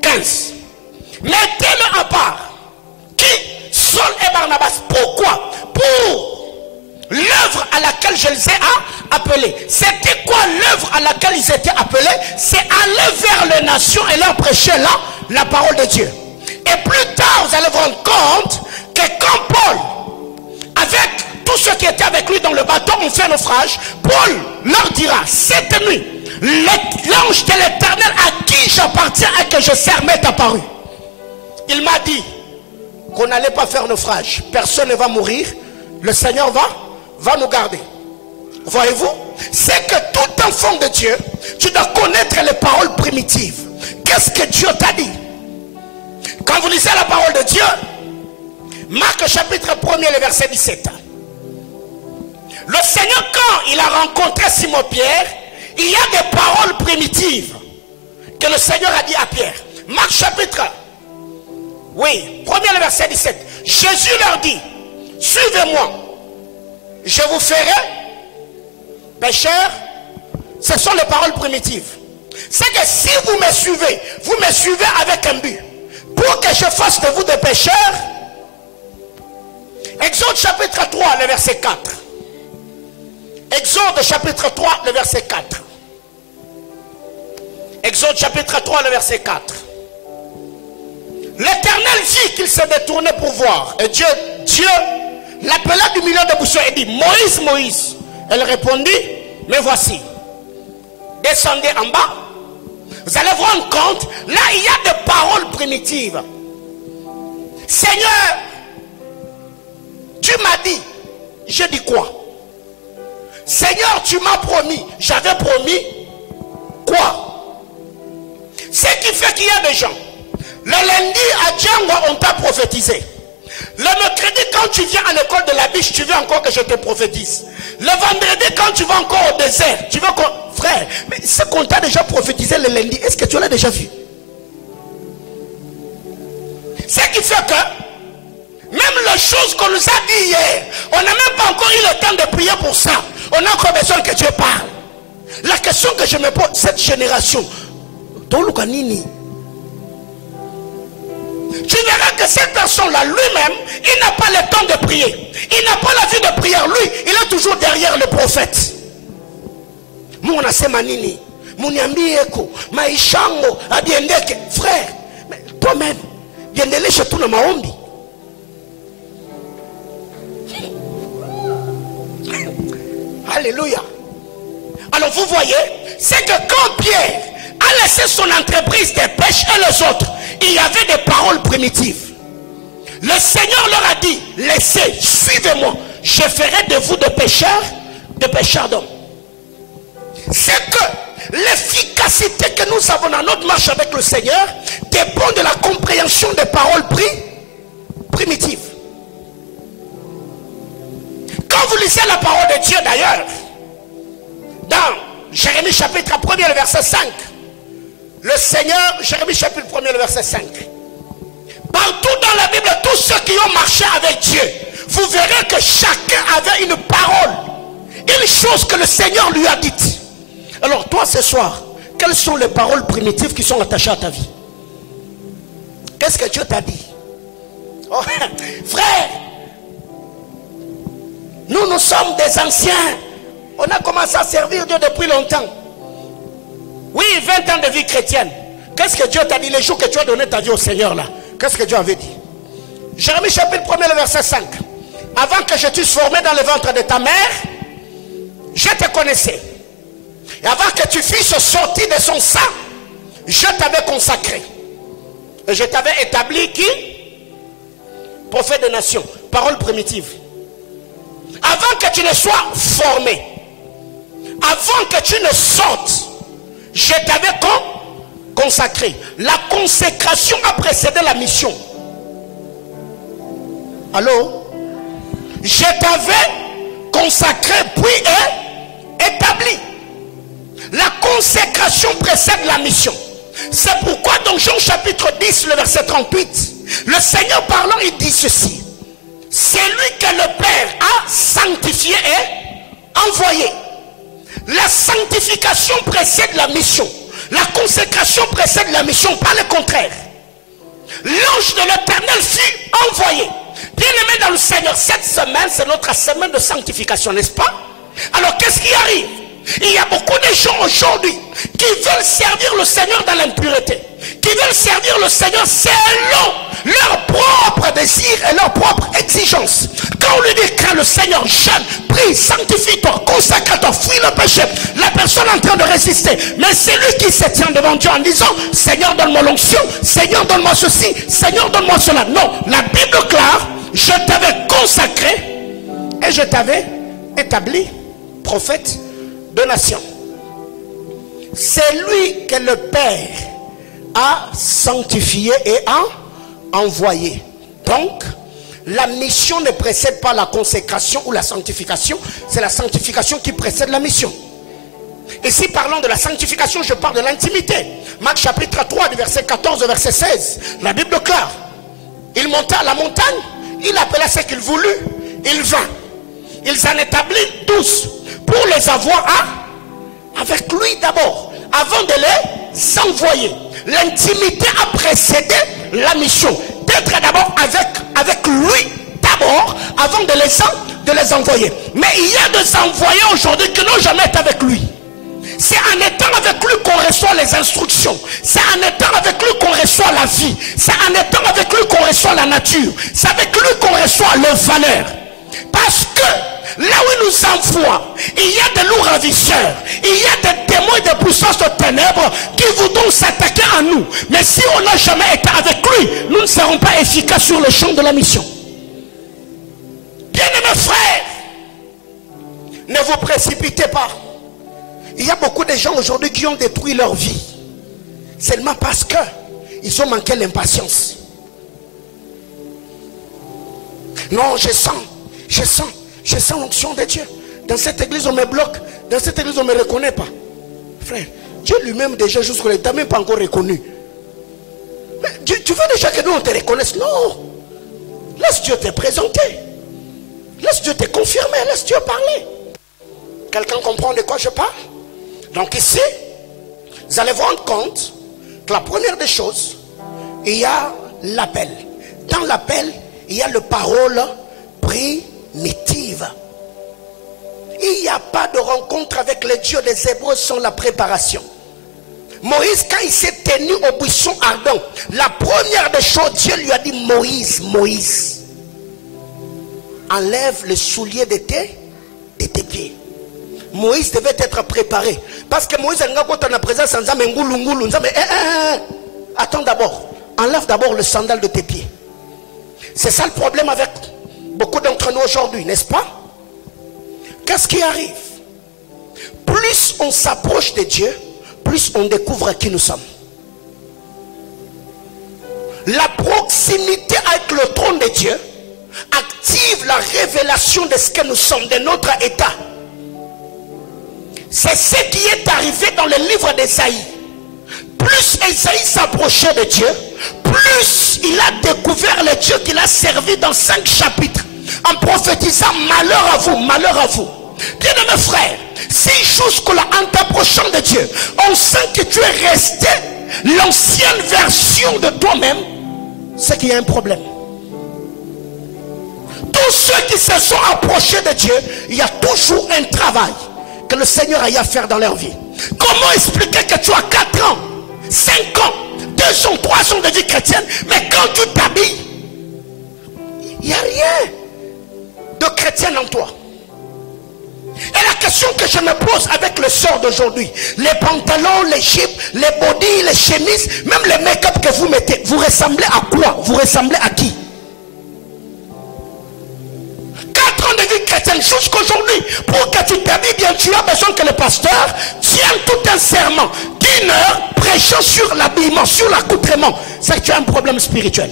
15. Mettez-le à part. Qui? Saul et Barnabas. Pourquoi? Pour l'œuvre à laquelle je les ai appelés. C'était quoi l'œuvre à laquelle ils étaient appelés? C'est aller vers les nations et leur prêcher la parole de Dieu. Et plus tard, vous allez vous rendre compte que quand Paul, avec tous ceux qui étaient avec lui dans le bateau, ont fait naufrage, Paul leur dira, cette nuit, l'ange de l'Éternel à qui j'appartiens et que je sers m'est apparu. Il m'a dit qu'on n'allait pas faire naufrage. Personne ne va mourir. Le Seigneur va nous garder. Voyez-vous, c'est que tout enfant de Dieu, tu dois connaître les paroles primitives. Qu'est-ce que Dieu t'a dit? Quand vous lisez la parole de Dieu, Marc chapitre 1er, le verset 17. Le Seigneur, quand il a rencontré Simon-Pierre, il y a des paroles primitives que le Seigneur a dit à Pierre. Marc chapitre 1er, le verset 17. Jésus leur dit, suivez-moi, je vous ferai pécheurs. Ce sont les paroles primitives. C'est que si vous me suivez avec un but, pour que je fasse de vous des pécheurs. Exode chapitre 3, le verset 4. Exode chapitre 3, le verset 4. Exode chapitre 3, le verset 4. L'Éternel vit qu'il se détournait pour voir. Et Dieu l'appela du milieu de buissons et dit, Moïse, Moïse. Elle répondit, mais voici. Descendez en bas. Vous allez vous rendre compte, là il y a des paroles primitives. Seigneur, tu m'as dit, je dis quoi? Seigneur, tu m'as promis, j'avais promis quoi? Ce qui fait qu'il y a des gens, le lundi à Django on t'a prophétisé. Le mercredi quand tu viens à l'école de la biche, tu veux encore que je te prophétise. Le vendredi quand tu vas encore au désert, tu veux encore... Frère, mais ce qu'on t'a déjà prophétisé le lundi, est-ce que tu l'as déjà vu? Ce qui fait que même les choses qu'on nous a dit hier, on n'a même pas encore eu le temps de prier pour ça. On a encore besoin que Dieu parle. La question que je me pose, cette génération, tu verras que cette personne-là, lui-même, il n'a pas le temps de prier. Il n'a pas la vie de prière. Lui, il est toujours derrière le prophète. Mona semanini, muniambieko, maishango, adiendeke. Frère, mais toi-même, diendele chez tout le maombi. Alléluia. Alors vous voyez, c'est que quand Pierre a laissé son entreprise des pêches et les autres, il y avait des paroles primitives. Le Seigneur leur a dit, laissez, suivez-moi, je ferai de vous des pécheurs d'hommes. C'est que l'efficacité que nous avons dans notre marche avec le Seigneur dépend de la compréhension des paroles primitives. Quand vous lisez la parole de Dieu d'ailleurs, dans Jérémie chapitre 1er, le verset 5, le Seigneur, Jérémie chapitre 1er, le verset 5, Partout dans la Bible, tous ceux qui ont marché avec Dieu, vous verrez que chacun avait une parole, une chose que le Seigneur lui a dite. Alors toi ce soir, quelles sont les paroles primitives qui sont attachées à ta vie? Qu'est-ce que Dieu t'a dit? Oh, frère, nous sommes des anciens. On a commencé à servir Dieu depuis longtemps. Oui, 20 ans de vie chrétienne. Qu'est-ce que Dieu t'a dit les jours que tu as donné ta vie au Seigneur là? Qu'est-ce que Dieu avait dit? Jérémie chapitre 1er, le verset 5. Avant que je t'eusse formé dans le ventre de ta mère, je te connaissais. Et avant que tu fusses sorti de son sein, je t'avais consacré. Et je t'avais établi qui? Prophète des nations. Parole primitive. Avant que tu ne sois formé, avant que tu ne sortes, je t'avais consacré. La consécration a précédé la mission. Allô? Je t'avais consacré puis établi. La consécration précède la mission. C'est pourquoi dans Jean chapitre 10, le verset 38, le Seigneur parlant, il dit ceci. C'est lui que le Père a sanctifié et envoyé. La sanctification précède la mission. La consécration précède la mission, pas le contraire. L'ange de l'Éternel fut envoyé. Bien-aimé dans le Seigneur, cette semaine, c'est notre semaine de sanctification, n'est-ce pas? Alors, qu'est-ce qui arrive? Il y a beaucoup de gens aujourd'hui qui veulent servir le Seigneur dans l'impureté, qui veulent servir le Seigneur selon leurs propres désirs et leurs propres exigences. Quand on lui dit que le Seigneur jeûne, prie, sanctifie-toi, consacre-toi, fuis le péché, la personne est en train de résister. Mais c'est lui qui se tient devant Dieu en disant, Seigneur donne-moi l'onction, Seigneur donne-moi ceci, Seigneur donne-moi cela. Non, la Bible clare, je t'avais consacré et je t'avais établi prophète de nations. C'est lui que le Père a sanctifié et a envoyé. Donc, la mission ne précède pas la consécration ou la sanctification. C'est la sanctification qui précède la mission. Ici, parlant de la sanctification, je parle de l'intimité. Marc chapitre 3, du verset 14 au verset 16. La Bible clare. Il monta à la montagne, il appela ce qu'il voulut, il vint. Ils en établirent 12 pour les avoir avec lui d'abord, avant de les envoyer. L'intimité a précédé la mission. D'être d'abord avec lui d'abord, avant de les envoyer. Mais il y a des envoyés aujourd'hui qui n'ont jamais été avec lui. C'est en étant avec lui qu'on reçoit les instructions. C'est en étant avec lui qu'on reçoit la vie. C'est en étant avec lui qu'on reçoit la nature. C'est avec lui qu'on reçoit les valeurs. Parce que là où il nous envoie, il y a de lourds ravisseurs, il y a des démons et des puissances de ténèbres qui voudront s'attaquer à nous. Mais si on n'a jamais été avec lui, nous ne serons pas efficaces sur le champ de la mission. Bien-aimés frères, ne vous précipitez pas. Il y a beaucoup de gens aujourd'hui qui ont détruit leur vie seulement parce que ils ont manqué l'impatience. Non, je sens l'onction de Dieu. Dans cette église on me bloque, dans cette église on ne me reconnaît pas. Frère, Dieu lui-même déjà jusqu'à là, il t'a même pas encore reconnu. Mais tu veux déjà que nous on te reconnaisse? Non. Laisse Dieu te présenter. Laisse Dieu te confirmer, laisse Dieu parler. Quelqu'un comprend de quoi je parle? Donc ici, vous allez vous rendre compte que la première des choses, il y a l'appel. Dans l'appel, il y a le parole primitive. Il n'y a pas de rencontre avec le Dieu des Hébreux sans la préparation. Moïse, quand il s'est tenu au buisson ardent, la première des choses, Dieu lui a dit, Moïse, enlève le soulier de tes pieds. Moïse devait être préparé. Parce que Moïse a en présence en disant, attends d'abord, enlève d'abord le sandal de tes pieds. C'est ça le problème avec beaucoup d'entre nous aujourd'hui, n'est-ce pas? Qu'est-ce qui arrive? Plus on s'approche de Dieu, plus on découvre qui nous sommes. La proximité avec le trône de Dieu active la révélation de ce que nous sommes, de notre état. C'est ce qui est arrivé dans le livre d'Ésaïe. Plus Ésaïe s'approchait de Dieu, plus il a découvert le Dieu qu'il a servi dans 5 chapitres, en prophétisant malheur à vous, malheur à vous. Bien-aimé frère, si jusque-là, en t'approchant de Dieu, on sent que tu es resté l'ancienne version de toi-même, c'est qu'il y a un problème. Tous ceux qui se sont approchés de Dieu, il y a toujours un travail que le Seigneur a eu à faire dans leur vie. Comment expliquer que tu as 4 ans, 5 ans, 2 ans, 3 ans de vie chrétienne, mais quand tu t'habilles, il n'y a rien de chrétien en toi. Et la question que je me pose avec le sort d'aujourd'hui, les pantalons, les jupes, les bodys, les chemises, même les make-up que vous mettez, vous ressemblez à quoi? Vous ressemblez à qui? 4 ans de vie chrétienne jusqu'aujourd'hui, pour que tu t'habilles bien, tu as besoin que le pasteur tienne tout un serment d'1 heure prêchant sur l'habillement, sur l'accoutrement. C'est que tu as un problème spirituel.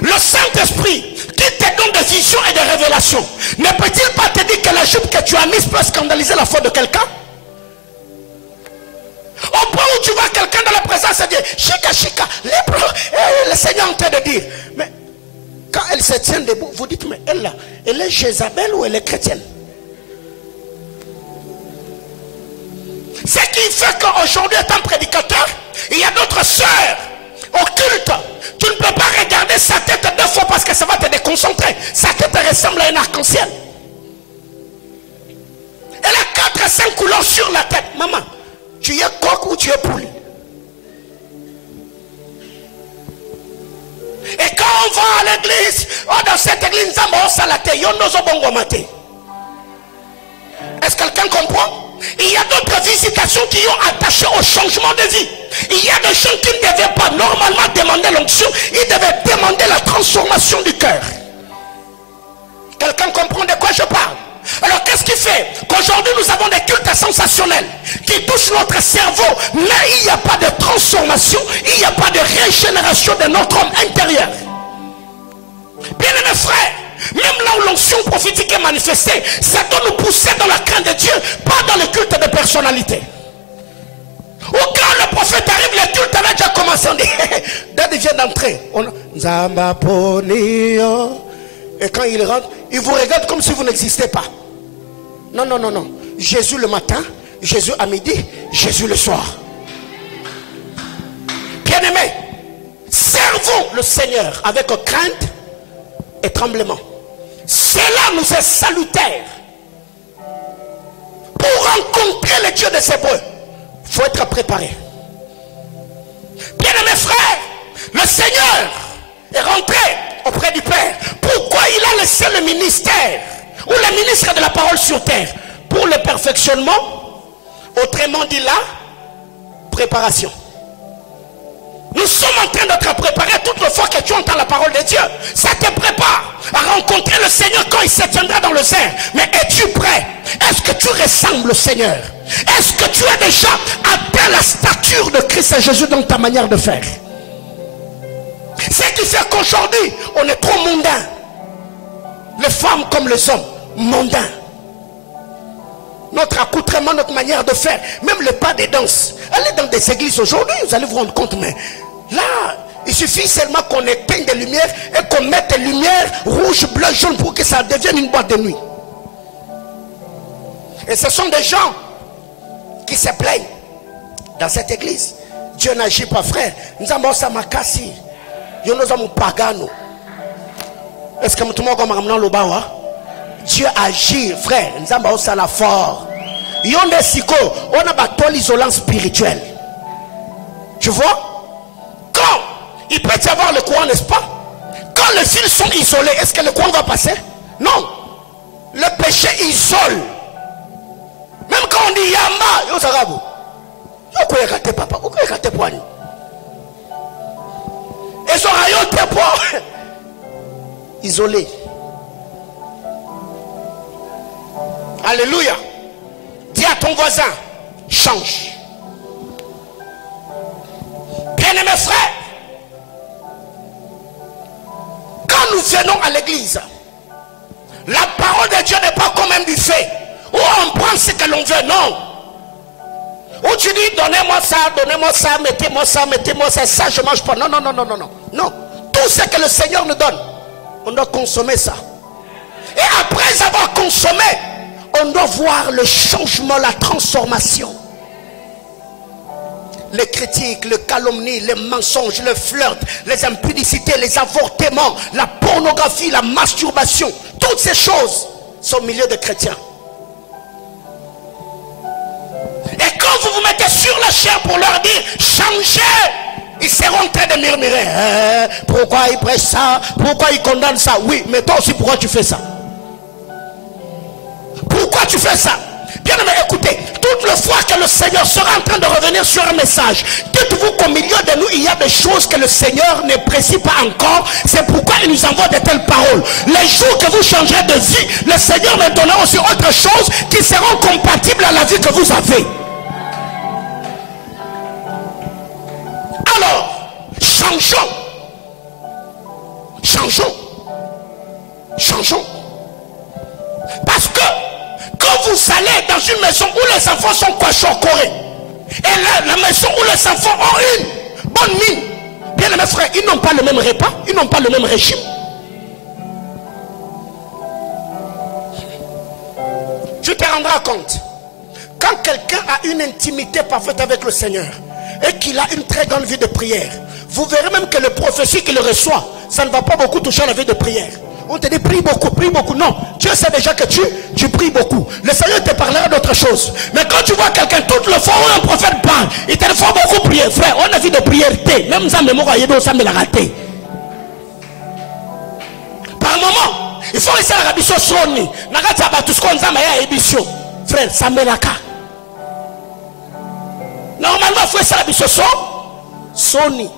Le Saint-Esprit qui te donne des visions et des révélations, ne peut-il pas te dire que la jupe que tu as mise peut scandaliser la foi de quelqu'un? Au point où tu vois quelqu'un dans la présence et dire Chika, Chika, le Seigneur est en train de dire. Mais quand elle se tient debout, vous dites, mais elle est Jézabel ou elle est chrétienne? Ce qui fait qu'aujourd'hui, étant prédicateur, il y a d'autres sœurs au culte. Tu ne peux pas regarder sa tête 2 fois parce que ça va te déconcentrer. Sa tête ressemble à un arc-en-ciel. Elle a 4 à 5 couleurs sur la tête. Maman, tu es coq ou tu es poule? Et quand on va à l'église, dans cette église, est-ce que quelqu'un comprend? Il y a d'autres visitations qui ont attaché au changement de vie. Il y a des gens qui ne devaient pas normalement demander l'onction, ils devaient demander la transformation du cœur. Quelqu'un comprend de quoi je parle? Alors qu'est-ce qui fait qu'aujourd'hui nous avons des cultes sensationnels qui touchent notre cerveau, mais il n'y a pas de transformation, il n'y a pas de régénération de notre homme intérieur? Bien-aimés frères, même là où l'onction prophétique est manifestée, ça doit nous pousser dans la crainte de Dieu, pas dans le culte de personnalité. Ou quand le prophète arrive, le culte avait déjà commencé, on dit, dès qu'il vient d'entrer, et quand il rentre, il vous regarde comme si vous n'existez pas. Non, non, non, non. Jésus le matin, Jésus à midi, Jésus le soir. Bien-aimés, servons le Seigneur avec crainte et tremblement. Cela nous est salutaire. Pour rencontrer le Dieu des Hébreux, il faut être préparé. Bien-aimés frères, le Seigneur est rentré auprès du Père. Pourquoi il a laissé le ministère ou le ministre de la parole sur terre? Pour le perfectionnement, autrement dit la préparation. Nous sommes en train d'être préparés toute la fois que tu entends la parole de Dieu. Ça te prépare à rencontrer le Seigneur quand il se tiendra dans le cerf. Mais es-tu prêt? Est-ce que tu ressembles au Seigneur? Est-ce que tu as déjà atteint la stature de Christ Jésus dans ta manière de faire? Ce qui fait qu'aujourd'hui, on est trop mondain. Les femmes comme les hommes, mondains. Notre accoutrement, notre manière de faire, même le pas des danses. Allez dans des églises aujourd'hui, vous allez vous rendre compte, mais là, il suffit seulement qu'on éteigne des lumières et qu'on mette des lumières rouges, bleues, jaunes pour que ça devienne une boîte de nuit. Et ce sont des gens qui se plaignent dans cette église. Dieu n'agit pas, frère. Nous avons ça makasi. Nous avons pagano. Est-ce que tout le monde a ramené le bas? Dieu agit, frère. Nous avons ça la fort. On a battu l'isolant spirituel. Tu vois? Quand il peut y avoir le courant, n'est-ce pas? Quand les fils sont isolés, est-ce que le courant va passer? Non. Le péché isole. Même quand on dit Yama, yo Sarabou. Yo quoi raté papa? Yo quoi raté poigne? Et son rayon t'es pas isolé. Alléluia. Dis à ton voisin, change. Bien-aimés frères, quand nous venons à l'église, la parole de Dieu n'est pas comme un buffet où on prend ce que l'on veut, non. Où tu dis, donnez-moi ça, mettez-moi ça, ça je mange pas. Non, non, non, non, non, non. Non. Tout ce que le Seigneur nous donne, on doit consommer ça. Et après avoir consommé, on doit voir le changement, la transformation. Les critiques, le calomnie, les mensonges, le flirt, les impudicités, les avortements, la pornographie, la masturbation, toutes ces choses sont au milieu des chrétiens. Et quand vous vous mettez sur la chair pour leur dire changez, ils seront en train de murmurer. Pourquoi ils prêchent ça? Pourquoi ils condamnent ça? Oui, mais toi aussi, pourquoi tu fais ça? Pourquoi tu fais ça? Bien aimé, écoutez, toute la fois que le Seigneur sera en train de revenir sur un message, dites-vous qu'au milieu de nous, il y a des choses que le Seigneur ne précise pas encore. C'est pourquoi il nous envoie de telles paroles. Les jours que vous changerez de vie, le Seigneur me donnera aussi autre chose qui seront compatibles à la vie que vous avez. Alors, changeons. Changeons. Changeons. Parce que quand vous allez dans une maison où les enfants sont coiffés au Corée, et là, la maison où les enfants ont une bonne mine, bien mes frères, ils n'ont pas le même repas, ils n'ont pas le même régime. Tu te rendras compte, quand quelqu'un a une intimité parfaite avec le Seigneur, et qu'il a une très grande vie de prière, vous verrez même que le prophétie qu'il reçoit, ça ne va pas beaucoup toucher à la vie de prière. On te dit prie beaucoup, prie beaucoup. Non, Dieu sait déjà que tu pries beaucoup. Le Seigneur te parlera d'autre chose. Mais quand tu vois quelqu'un, toute le fois où un prophète parle, il te faut beaucoup prier. Frère, on a vu de prière, même ça, ça me l'a raté. Par moment, il faut laisser la rabition soni. Frère, ça me l'a cas. Normalement, il faut laisser la rabition soni.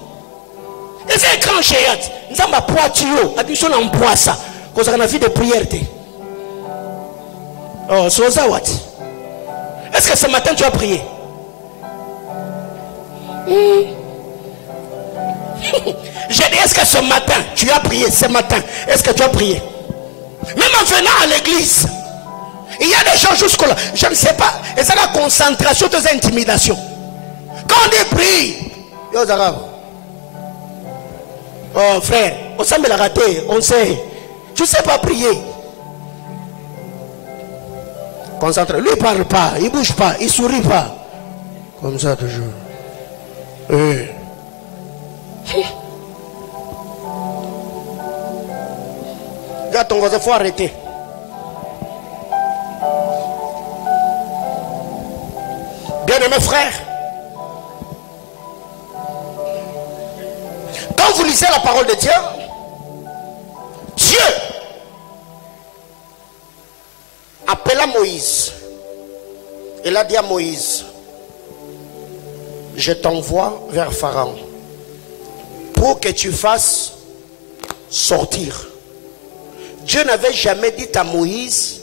Et c'est écran chéat. Nous avons un poids, addition en poids ça. Parce qu'on a vu de prière. Oh, so ça what? Est-ce que ce matin tu as prié? J'ai dit, est-ce que ce matin tu as prié? Ce matin, est-ce que tu as prié? Même en venant à l'église, il y a des gens jusque-là, je ne sais pas, et c'est la concentration de l'intimidation. Quand on prie, yo Zarab. Oh frère, on semble la rater, on sait. Tu ne sais pas prier. Concentre. Lui ne parle pas, il ne bouge pas, il ne sourit pas. Comme ça toujours. Regarde ton voisin, il faut arrêter. Bien-aimés frères, quand vous lisez la parole de Dieu, Dieu appela Moïse. Il a dit à Moïse, je t'envoie vers Pharaon pour que tu fasses sortir. Dieu n'avait jamais dit à Moïse,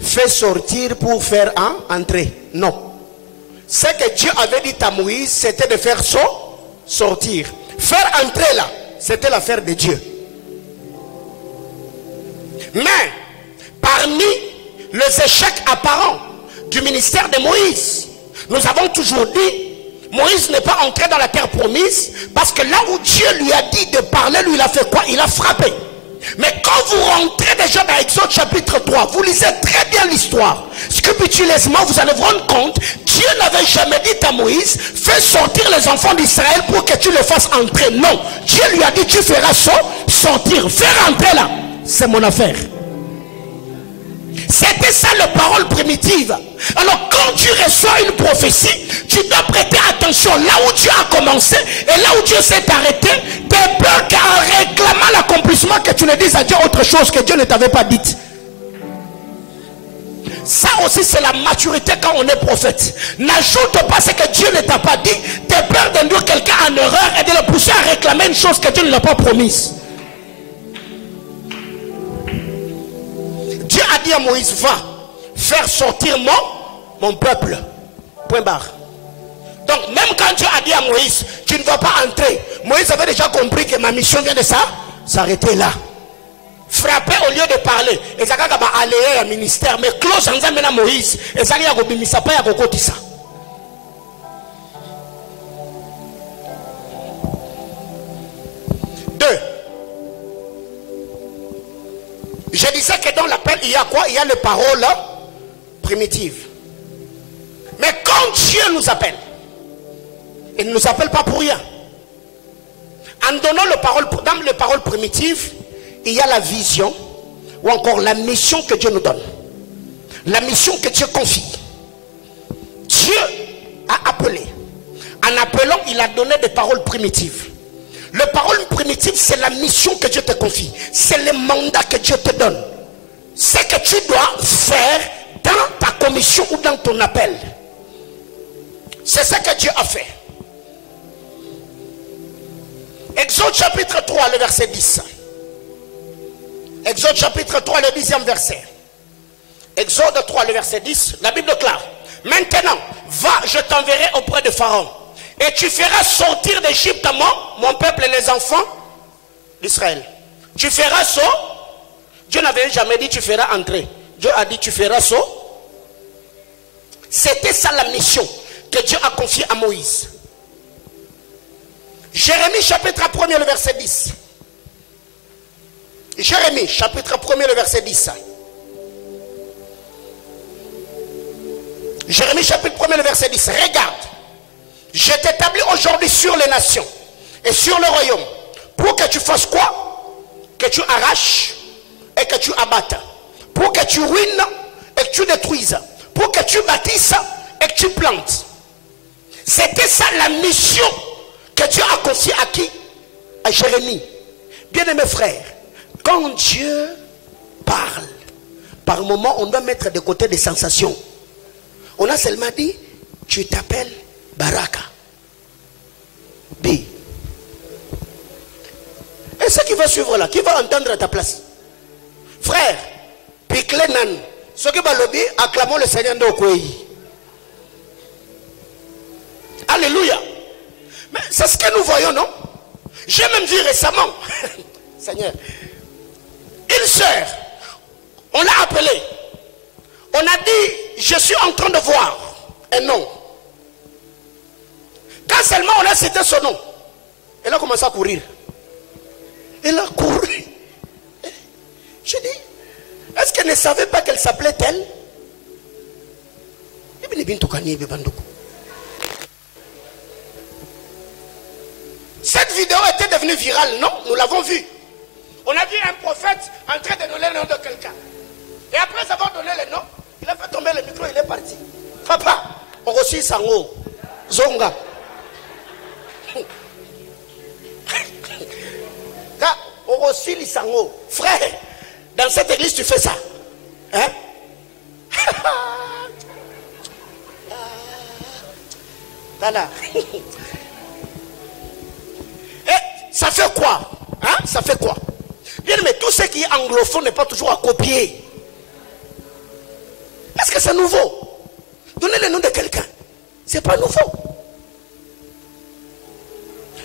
fais sortir pour faire entrer. Non. Ce que Dieu avait dit à Moïse, c'était de faire sortir. Faire entrer là, c'était l'affaire de Dieu. Mais, parmi les échecs apparents du ministère de Moïse, nous avons toujours dit, Moïse n'est pas entré dans la terre promise, parce que là où Dieu lui a dit de parler, lui il a fait quoi? Il a frappé. Mais quand vous rentrez déjà dans Exode chapitre 3, vous lisez très bien l'histoire. Scrupuleusement, vous allez vous rendre compte, Dieu n'avait jamais dit à Moïse, fais sortir les enfants d'Israël pour que tu les fasses entrer. Non, Dieu lui a dit, tu feras sortir. Faire entrer là, c'est mon affaire. C'était ça la parole primitive. Alors quand tu reçois une prophétie, tu dois prêter attention là où Dieu a commencé et là où Dieu s'est arrêté, de peur qu'en réclamant l'accomplissement que tu ne dises à Dieu autre chose que Dieu ne t'avait pas dit. Ça aussi c'est la maturité quand on est prophète. N'ajoute pas ce que Dieu ne t'a pas dit, de peur d'induire quelqu'un en erreur et de le pousser à réclamer une chose que Dieu ne l'a pas promise. Dieu a dit à Moïse, va faire sortir mon peuple. Point barre. Donc même quand Dieu a dit à Moïse, tu ne vas pas entrer. Moïse avait déjà compris que ma mission vient de s'arrêter là. Frapper au lieu de parler. Et ça va aller à ministère. Mais close en disant Moïse. Et ça va pas à côté ça. Je disais que dans l'appel, il y a quoi? Il y a les paroles primitives. Mais quand Dieu nous appelle, il ne nous appelle pas pour rien. En donnant dans les paroles primitives, il y a la vision ou encore la mission que Dieu nous donne. La mission que Dieu confie. Dieu a appelé. En appelant, il a donné des paroles primitives. Les paroles primitives, c'est la mission que Dieu te confie. C'est le mandat que Dieu te donne. C'est que tu dois faire dans ta commission ou dans ton appel. C'est ce que Dieu a fait. Exode chapitre 3, le verset 10. Exode chapitre 3, le 10e verset. Exode 3, le verset 10. La Bible déclare: maintenant, va, je t'enverrai auprès de Pharaon. Et tu feras sortir d'Égypte mon peuple et les enfants d'Israël. Tu feras ça. Dieu n'avait jamais dit tu feras entrer. Dieu a dit tu feras ça. C'était ça la mission que Dieu a confiée à Moïse. Jérémie chapitre 1, le verset 10. Jérémie chapitre 1, le verset 10. Jérémie chapitre 1, le verset 10. Regarde, je t'établis aujourd'hui sur les nations et sur le royaume pour que tu fasses quoi? Que tu arraches et que tu abattes, pour que tu ruines et que tu détruises, pour que tu bâtisses et que tu plantes. C'était ça la mission que Dieu a confiée à qui? À Jérémie. Bien-aimés frères, quand Dieu parle, par moment on doit mettre de côté des sensations. On a seulement dit, tu t'appelles Baraka. B. Et ce qui va suivre là, qui va entendre à ta place? Frère, Piklenan, ce qui va lobby, acclamons le Seigneur d'Okoyi. Alléluia. Mais c'est ce que nous voyons, non? J'ai même vu récemment, Seigneur, une sœur, on l'a appelée. On a dit, je suis en train de voir un nom. Quand seulement on a cité son nom, elle a commencé à courir. Elle a couru. Je dis, est-ce qu'elle ne savait pas qu'elle s'appelait telle? Cette vidéo était devenue virale, non? Nous l'avons vue. On a vu un prophète en train de donner le nom de quelqu'un. Et après avoir donné le nom, il a fait tomber le micro, il est parti. Papa, on reçut Sango, Zonga. Là, on reçut les Sango. Frère, dans cette église, tu fais ça. Hein? Là. Et ça fait quoi? Hein? Ça fait quoi? Bien, mais tout ce qui est anglophone n'est pas toujours à copier. Est-ce que c'est nouveau? Donnez le nom de quelqu'un. C'est pas nouveau.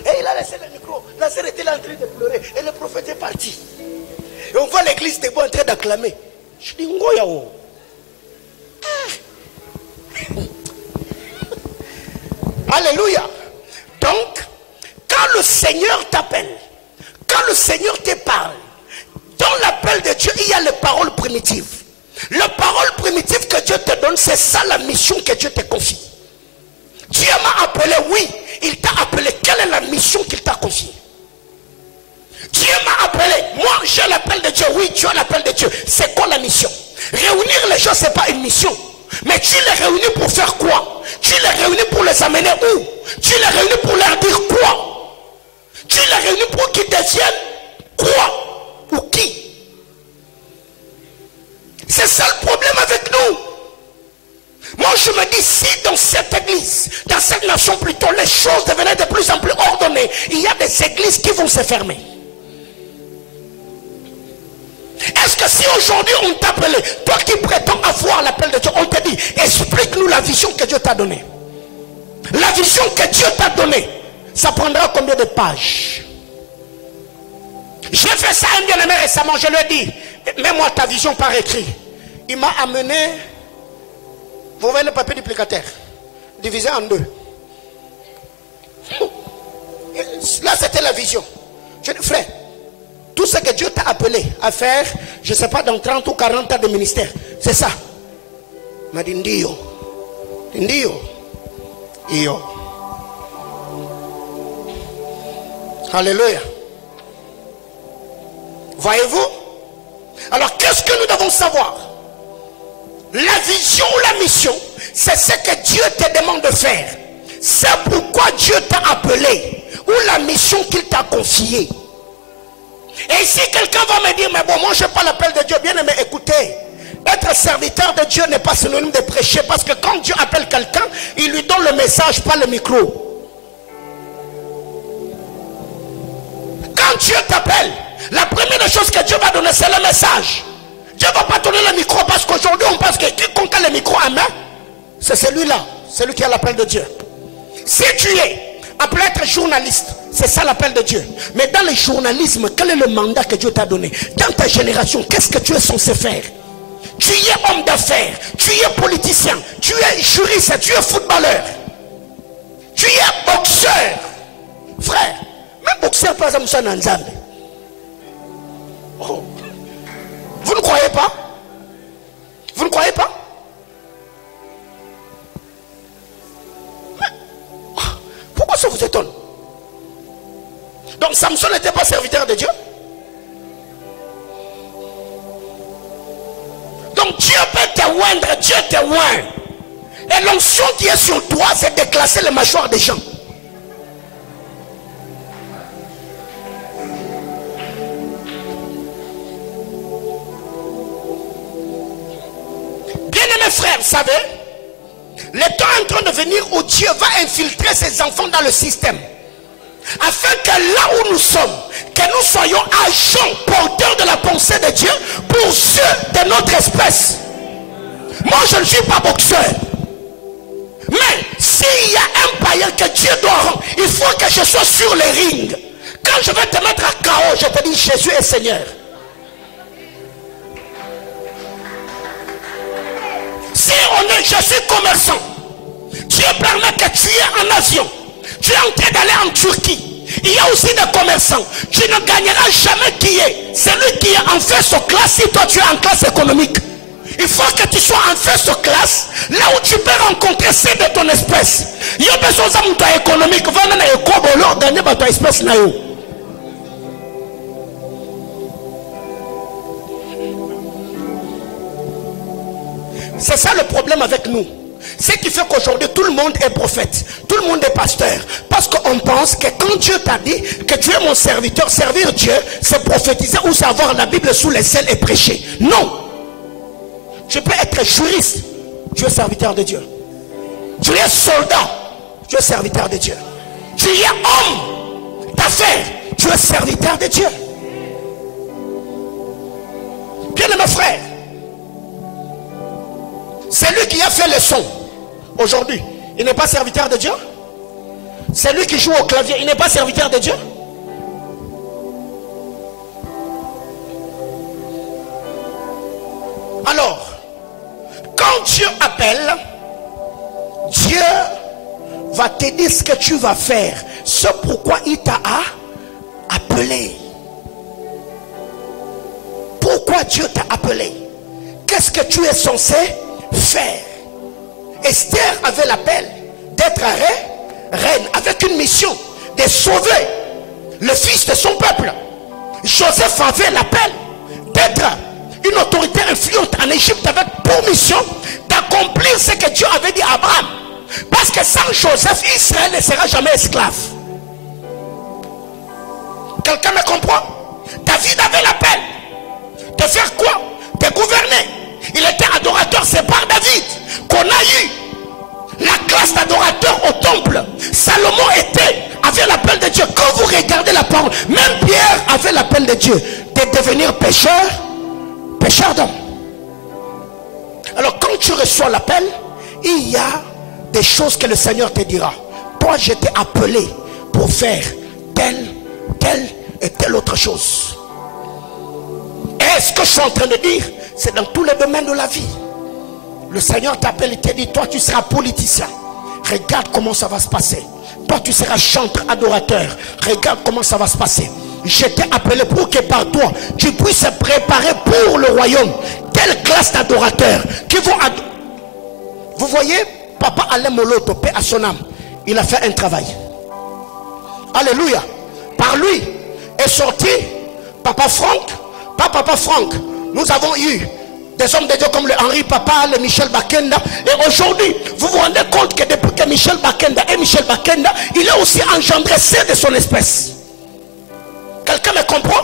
Et il a laissé le micro. La sœur était là en train de pleurer. Et le prophète est parti. Et on voit l'église debout en train d'acclamer. Je dis, Ngoyao. Alléluia. Donc, quand le Seigneur t'appelle, quand le Seigneur te parle, dans l'appel de Dieu, il y a les paroles primitives. Les paroles primitives que Dieu te donne, c'est ça la mission que Dieu te confie. Dieu m'a appelé, oui, il t'a appelé. Quelle est la mission qu'il t'a confiée? Dieu m'a appelé, moi j'ai l'appel de Dieu, oui, tu as l'appel de Dieu. C'est quoi la mission? Réunir les gens, ce n'est pas une mission. Mais tu les réunis pour faire quoi? Tu les réunis pour les amener où? Tu les réunis pour leur dire quoi? Tu les réunis pour qu'ils deviennent quoi? Ou qui? C'est ça le problème avec nous. Moi je me dis, si dans cette église, dans cette nation plutôt, les choses devenaient de plus en plus ordonnées, il y a des églises qui vont se fermer. Est-ce que si aujourd'hui on t'appelait, toi qui prétends avoir l'appel de Dieu, on te dit, explique-nous la vision que Dieu t'a donnée. La vision que Dieu t'a donnée, ça prendra combien de pages? J'ai fait ça à un bien-aimé récemment, je lui ai dit, mets-moi ta vision par écrit. Il m'a amené, vous voyez le papier duplicateur, divisé en deux. Là c'était la vision. Je dis, frère, tout ce que Dieu t'a appelé à faire, je ne sais pas, dans 30 ou 40 ans de ministère. C'est ça. Il m'a dit, Ndio. Ndio. Iyo. Alléluia. Voyez-vous? Alors, qu'est-ce que nous devons savoir? La vision ou la mission, c'est ce que Dieu te demande de faire. C'est pourquoi Dieu t'a appelé, ou la mission qu'il t'a confiée. Et si quelqu'un va me dire, mais bon, moi je n'ai pas l'appel de Dieu, bien aimé, écoutez, être serviteur de Dieu n'est pas synonyme de prêcher, parce que quand Dieu appelle quelqu'un, il lui donne le message, pas le micro. Quand Dieu t'appelle, la première chose que Dieu va donner, c'est le message. Dieu ne va pas donner le micro, parce qu'aujourd'hui on pense que quiconque a le micro à main, c'est celui-là, celui qui a l'appel de Dieu. Si tu es appelé à être journaliste, c'est ça l'appel de Dieu. Mais dans le journalisme, quel est le mandat que Dieu t'a donné? Dans ta génération, qu'est-ce que tu es censé faire? Tu es homme d'affaires, tu es politicien, tu es juriste, tu es footballeur, tu es boxeur. Frère, même boxeur, par exemple, ça n'a pas. Oh. Vous ne croyez pas? Vous ne croyez pas? Pourquoi ça vous étonne? Donc Samson n'était pas serviteur de Dieu? Donc Dieu peut te oindre, Dieu te oint. Et l'onction qui est sur toi, c'est de classer les mâchoires des gens. Bien-aimés frères, vous savez, le temps est en train de venir où Dieu va infiltrer ses enfants dans le système. Afin que là où nous sommes, que nous soyons agents porteurs de la pensée de Dieu pour ceux de notre espèce. Moi je ne suis pas boxeur. Mais s'il y a un païen que Dieu doit rendre, il faut que je sois sur le ring. Quand je vais te mettre à KO, je te dis Jésus est Seigneur. Si je suis commerçant, Dieu permet que tu es en avion, tu es en train d'aller en Turquie, il y a aussi des commerçants, tu ne gagneras jamais qui est celui qui est en first class si toi tu es en classe économique. Il faut que tu sois en first class, là où tu peux rencontrer ceux de ton espèce. Il y a besoin de ton économique, va dans l'école, gagner ton espèce. C'est ça le problème avec nous. Ce qui fait qu'aujourd'hui tout le monde est prophète, tout le monde est pasteur. Parce qu'on pense que quand Dieu t'a dit que tu es mon serviteur, servir Dieu, c'est prophétiser ou savoir la Bible sous les ailes et prêcher. Non. Tu peux être juriste, tu es serviteur de Dieu. Tu es soldat, tu es serviteur de Dieu. Tu es homme d'affaires, tu es serviteur de Dieu. Bien aimé frère, c'est lui qui a fait le son. Aujourd'hui, il n'est pas serviteur de Dieu. C'est lui qui joue au clavier, il n'est pas serviteur de Dieu. Alors, quand Dieu appelle, Dieu va te dire ce que tu vas faire. C'est pourquoi il t'a appelé. Pourquoi Dieu t'a appelé? Qu'est-ce que tu es censé faire? Esther avait l'appel d'être reine avec une mission de sauver le fils de son peuple. Joseph avait l'appel d'être une autorité influente en Égypte avec pour mission d'accomplir ce que Dieu avait dit à Abraham. Parce que sans Joseph, Israël ne sera jamais esclave. Quelqu'un me comprend? David avait l'appel de faire quoi? De gouverner. Il était adorateur, c'est par David qu'on a eu la classe d'adorateur au temple. Salomon avait l'appel de Dieu. Quand vous regardez la parole, même Pierre avait l'appel de Dieu de devenir pécheur d'homme. Alors quand tu reçois l'appel, il y a des choses que le Seigneur te dira. Toi, je t'ai appelé pour faire telle et telle autre chose. Et ce que je suis en train de dire, c'est dans tous les domaines de la vie. Le Seigneur t'appelle et te dit, toi tu seras politicien. Regarde comment ça va se passer. Toi tu seras chanteur, adorateur. Regarde comment ça va se passer. je t'ai appelé pour que par toi, tu puisses préparer pour le royaume telle classe d'adorateurs qui vont adorer. Vous voyez, Papa Alain Moloto, paix à son âme, il a fait un travail. Alléluia. Par lui est sorti Papa Franck. Pas Papa Franck. Nous avons eu des hommes de Dieu comme le Henri Papa, le Michel Bakenda. Et aujourd'hui, vous vous rendez compte que depuis que Michel Bakenda est Michel Bakenda, il est aussi engendré c'est de son espèce. Quelqu'un me comprend?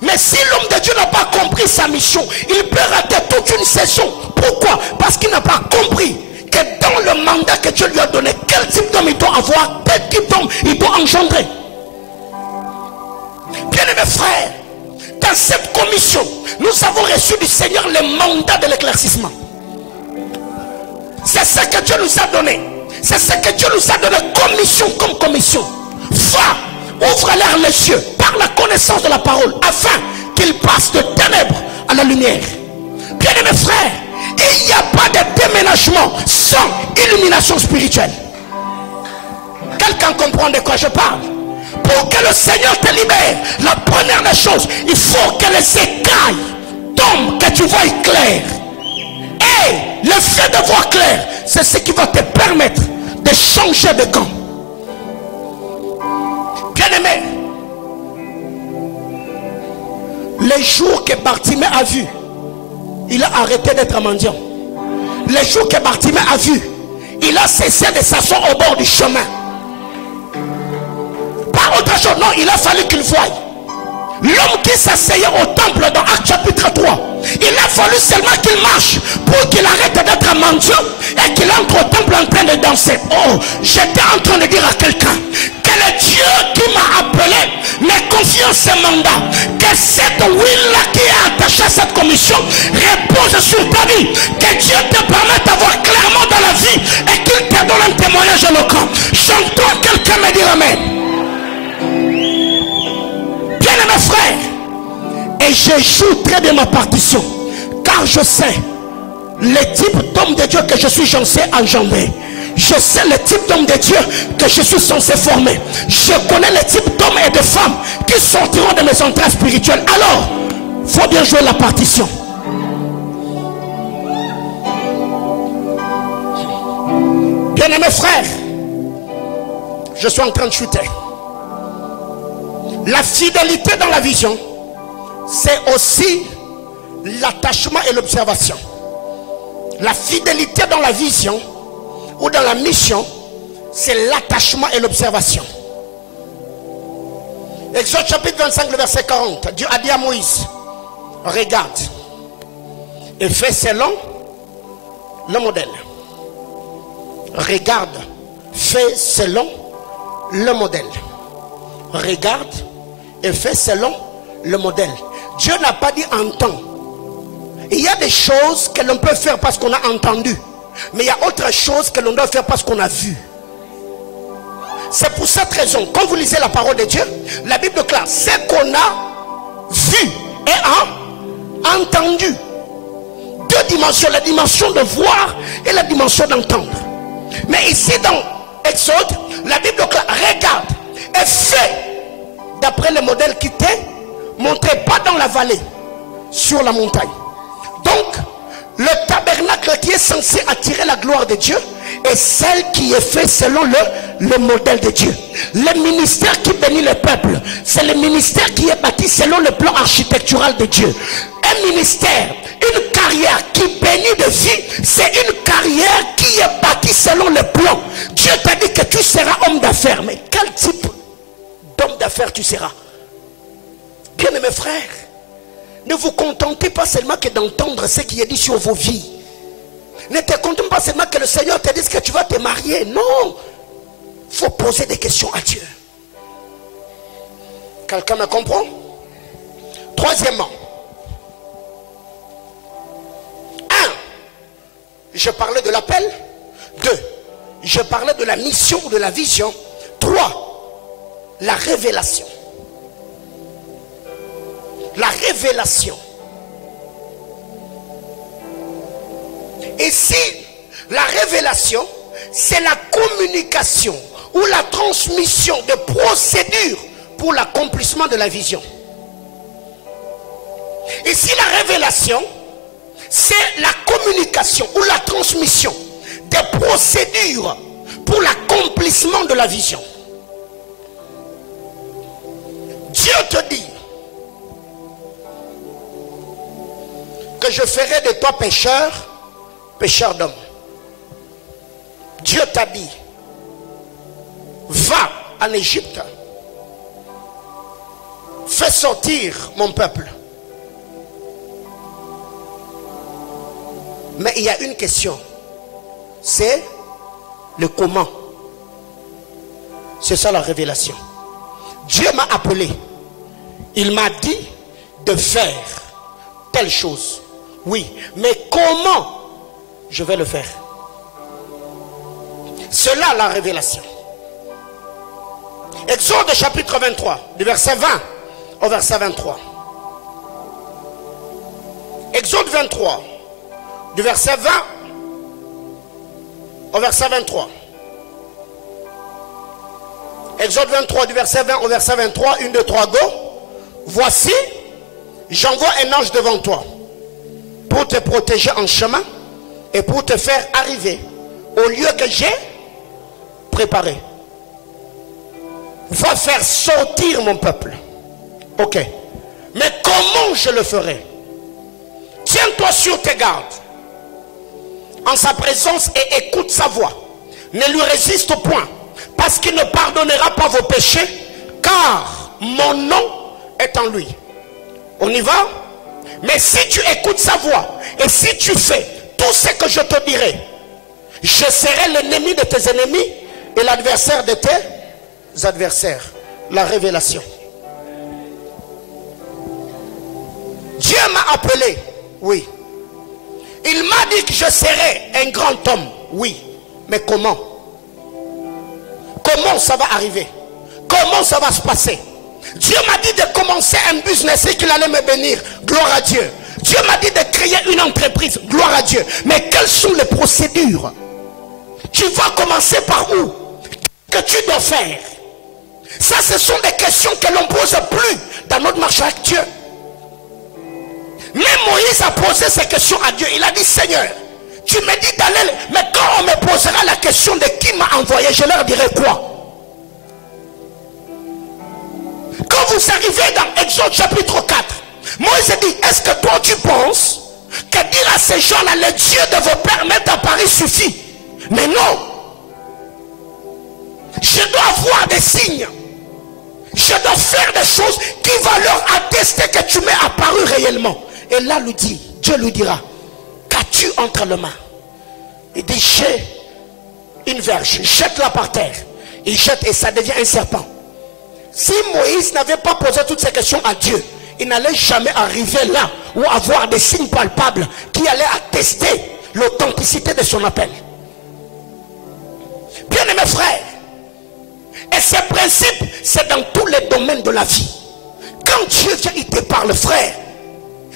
Mais si l'homme de Dieu n'a pas compris sa mission, il peut rater toute une session. Pourquoi? Parce qu'il n'a pas compris que dans le mandat que Dieu lui a donné, quel type d'homme il doit avoir, quel type d'homme il doit engendrer. Bien-aimés frères, dans cette commission, nous avons reçu du Seigneur le mandat de l'éclaircissement. C'est ce que Dieu nous a donné. C'est ce que Dieu nous a donné comme mission, comme commission. Va, ouvre-leur les yeux par la connaissance de la parole, afin qu'ils passent de ténèbres à la lumière. Bien-aimés frères, il n'y a pas de déménagement sans illumination spirituelle. Quelqu'un comprend de quoi je parle? Pour que le Seigneur te libère, la première des choses, il faut que les écailles tombent, que tu vois clair. Et le fait de voir clair, c'est ce qui va te permettre de changer de camp. Bien-aimé, les jours que Bartimée a vu, il a arrêté d'être mendiant. Les jours que Bartimée a vu, il a cessé de s'asseoir au bord du chemin. Pas autre chose, non, il a fallu qu'il voie. L'homme qui s'asseyait au temple dans Actes chapitre 3, il a fallu seulement qu'il marche pour qu'il arrête d'être mendiant et qu'il entre au temple en train de danser. Oh, j'étais en train de dire à quelqu'un que le Dieu qui m'a appelé me confie ce mandat, que cette huile-là qui est attachée à cette commission repose sur ta vie, que Dieu te permette d'avoir clairement dans la vie et qu'il te donne un témoignage éloquent. J'entends quelqu'un me dire amen. Bien-aimés frères, et je joue très bien ma partition, car je sais le type d'homme de Dieu que je suis censé engendrer. Je sais le type d'homme de Dieu que je suis censé former. Je connais le type d'hommes et de femmes qui sortiront de mes entrailles spirituelles. Alors, il faut bien jouer la partition. Bien-aimés frères, je suis en train de chuter. La fidélité dans la vision, c'est aussi l'attachement et l'observation. La fidélité dans la vision ou dans la mission, c'est l'attachement et l'observation. Exode chapitre 25, le verset 40. Dieu a dit à Moïse, regarde et fais selon le modèle. Regarde, fais selon le modèle. Regarde et fais selon le modèle. Dieu n'a pas dit entends. Il y a des choses que l'on peut faire parce qu'on a entendu, mais il y a autre chose que l'on doit faire parce qu'on a vu. C'est pour cette raison, quand vous lisez la parole de Dieu, la Bible déclare ce qu'on a vu et a entendu. Deux dimensions, la dimension de voir et la dimension d'entendre. Mais ici dans Exode, la Bible déclare regarde et fais d'après le modèle qui t'est montré, pas dans la vallée, sur la montagne. Donc, le tabernacle qui est censé attirer la gloire de Dieu est celle qui est faite selon le modèle de Dieu. Le ministère qui bénit le peuple, c'est le ministère qui est bâti selon le plan architectural de Dieu. Un ministère, une carrière qui bénit de vie, c'est une carrière qui est bâtie selon le plan. Dieu t'a dit que tu seras homme d'affaires, mais quel type d'homme d'affaires tu seras? Bien mes frères, ne vous contentez pas seulement que d'entendre ce qui est dit sur vos vies. Ne te contente pas seulement que le Seigneur te dise que tu vas te marier. Non, il faut poser des questions à Dieu. Quelqu'un me comprend? Troisièmement, je parlais de l'appel. 2, je parlais de la mission ou de la vision. 3, la révélation. La révélation. Ici, la révélation, c'est la communication ou la transmission de procédures pour l'accomplissement de la vision. Ici, la révélation, c'est la communication ou la transmission des procédures pour l'accomplissement de la vision. Dieu te dit que je ferai de toi pécheur d'hommes. Dieu t'a dit, va en Égypte, fais sortir mon peuple. Mais il y a une question, c'est le comment. C'est ça la révélation. Dieu m'a appelé, il m'a dit de faire telle chose. Oui, mais comment je vais le faire? C'est là la révélation. Exode chapitre 23, du verset 20 au verset 23. Exode 23, du verset 20 au verset 23. Exode 23, du verset 20 au verset 23, 1, 2, 3, go. Voici, j'envoie un ange devant toi pour te protéger en chemin et pour te faire arriver au lieu que j'ai préparé. Va faire sortir mon peuple. Ok. Mais comment je le ferai? Tiens-toi sur tes gardes en sa présence et écoute sa voix. Ne lui résiste point, parce qu'il ne pardonnera pas vos péchés, car mon nom est en lui. On y va? Mais si tu écoutes sa voix et si tu fais tout ce que je te dirai, je serai l'ennemi de tes ennemis et l'adversaire de tes adversaires. La révélation. Dieu m'a appelé, oui. Il m'a dit que je serai un grand homme, oui. Mais comment? Comment ça va arriver? Comment ça va se passer? Dieu m'a dit de commencer un business et qu'il allait me bénir. Gloire à Dieu. Dieu m'a dit de créer une entreprise. Gloire à Dieu. Mais quelles sont les procédures? Tu vas commencer par où? Que tu dois faire? Ça, ce sont des questions que l'on ne pose plus dans notre marche avec Dieu. Même Moïse a posé ces questions à Dieu. Il a dit, Seigneur, tu me dis d'aller, mais quand on me posera la question de qui m'a envoyé, je leur dirai quoi? Quand vous arrivez dans Exode chapitre 4, Moïse dit, est-ce que toi tu penses que dire à ces gens-là, le Dieu de vos pères m'est apparu suffit? Mais non. Je dois avoir des signes. Je dois faire des choses qui vont leur attester que tu m'es apparu réellement. Et là, Dieu lui dira, qu'as-tu entre les mains? Il dit, j'ai une verge, jette-la par terre. Il jette et ça devient un serpent. Si Moïse n'avait pas posé toutes ces questions à Dieu, il n'allait jamais arriver là ou avoir des signes palpables qui allaient attester l'authenticité de son appel. Bien-aimés frères, et ces principes, c'est dans tous les domaines de la vie. Quand Dieu vient, il te parle, frère,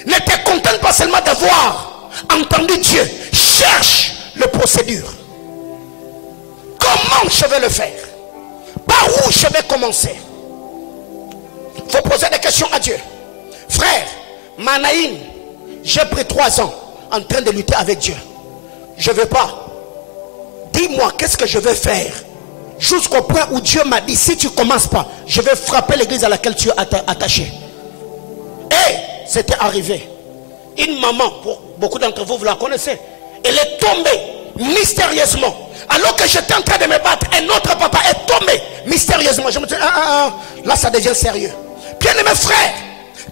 ne te contente pas seulement d'avoir entendu Dieu. Cherche les procédures. Comment je vais le faire? Par où je vais commencer? Il faut poser des questions à Dieu. Frère, Manaïn, j'ai pris 3 ans en train de lutter avec Dieu. Je ne veux pas. Dis-moi, qu'est-ce que je vais faire? Jusqu'au point où Dieu m'a dit, si tu ne commences pas, je vais frapper l'église à laquelle tu es attaché. Et c'était arrivé. Une maman, pour beaucoup d'entre vous, vous la connaissez, elle est tombée mystérieusement. Alors que j'étais en train de me battre, un autre papa est tombé mystérieusement. Je me dis, là ça devient sérieux. Bien-aimé frère,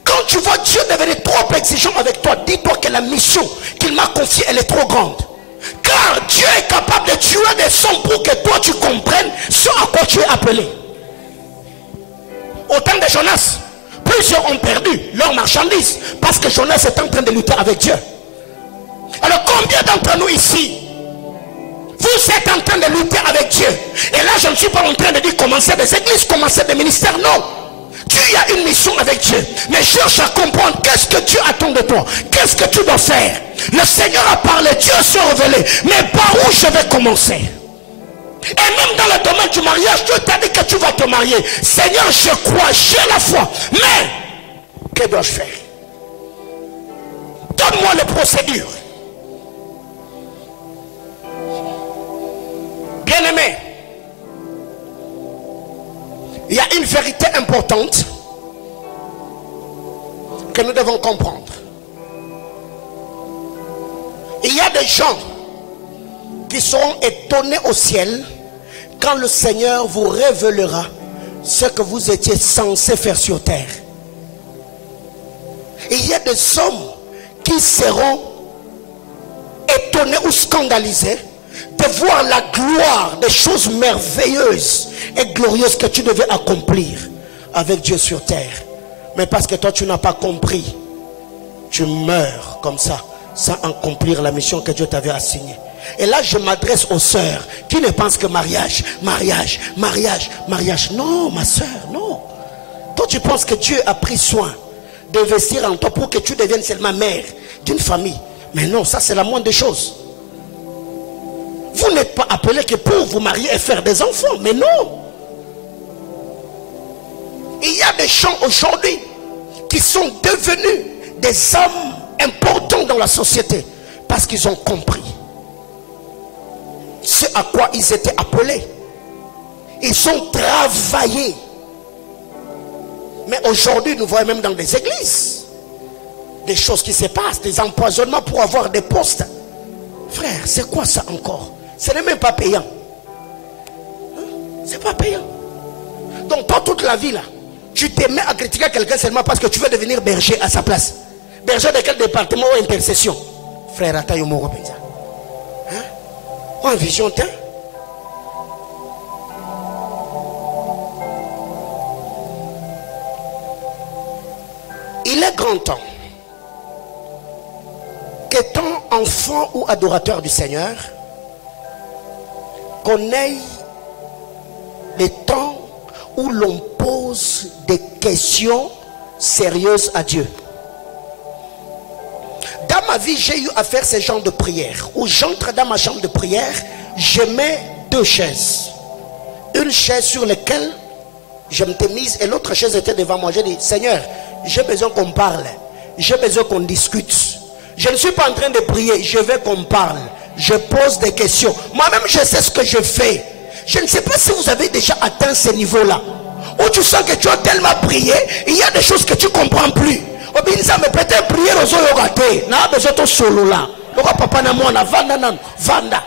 quand tu vois Dieu devenir trop exigeant avec toi, dis-toi que la mission qu'il m'a confiée, elle est trop grande. Car Dieu est capable de tuer des sangs pour que toi tu comprennes ce à quoi tu es appelé. Au temps de Jonas, plusieurs ont perdu leur marchandise parce que Jonas est en train de lutter avec Dieu. Alors combien d'entre nous ici, vous êtes en train de lutter avec Dieu? Et là je ne suis pas en train de dire commencer des églises, commencer des ministères, non. Tu as une mission avec Dieu, mais cherche à comprendre qu'est-ce que Dieu attend de toi, qu'est-ce que tu dois faire. Le Seigneur a parlé, Dieu s'est révélé, mais par où je vais commencer? Et même dans le domaine du mariage, Dieu t'a dit que tu vas te marier. Seigneur, je crois, j'ai la foi. Mais, que dois-je faire? Donne-moi les procédures. Bien-aimé, il y a une vérité importante que nous devons comprendre. Il y a des gens qui seront étonnés au ciel quand le Seigneur vous révélera ce que vous étiez censé faire sur terre. Il y a des hommes qui seront étonnés ou scandalisés de voir la gloire des choses merveilleuses et glorieuses que tu devais accomplir avec Dieu sur terre. Mais parce que toi tu n'as pas compris, tu meurs comme ça sans accomplir la mission que Dieu t'avait assignée. Et là je m'adresse aux sœurs qui ne pensent que mariage. Non ma sœur, non. Toi tu penses que Dieu a pris soin d'investir en toi pour que tu deviennes seulement mère d'une famille. Mais non, ça c'est la moindre des choses. Vous n'êtes pas appelé que pour vous marier et faire des enfants. Mais non. Il y a des gens aujourd'hui qui sont devenus des hommes importants dans la société parce qu'ils ont compris ce à quoi ils étaient appelés. Ils ont travaillé. Mais aujourd'hui, nous voyons même dans des églises des choses qui se passent, des empoisonnements pour avoir des postes. Frère, c'est quoi ça encore? Ce n'est même pas payant. C'est pas payant. Donc, pas toute la vie là, tu te mets à critiquer quelqu'un seulement parce que tu veux devenir berger à sa place. Berger de quel département ou intercession? Frère, attends, yo moro penza. Hein? En vision, t'es? Il est grand temps qu'étant enfant ou adorateur du Seigneur, qu'on ait les temps où l'on pose des questions sérieuses à Dieu. Dans ma vie, j'ai eu à faire ce genre de prière où j'entre dans ma chambre de prière, je mets deux chaises. Une chaise sur laquelle je m'étais mise et l'autre chaise était devant moi. J'ai dit, Seigneur, j'ai besoin qu'on parle, j'ai besoin qu'on discute. Je ne suis pas en train de prier, je veux qu'on parle. Je pose des questions. Moi-même, je sais ce que je fais. Je ne sais pas si vous avez déjà atteint ce niveau-là, où tu sens que tu as tellement prié, il y a des choses que tu ne comprends plus. Ça me peut-être prier aux autres. N'a besoin de solo là. Le papa n'a moi, vanda.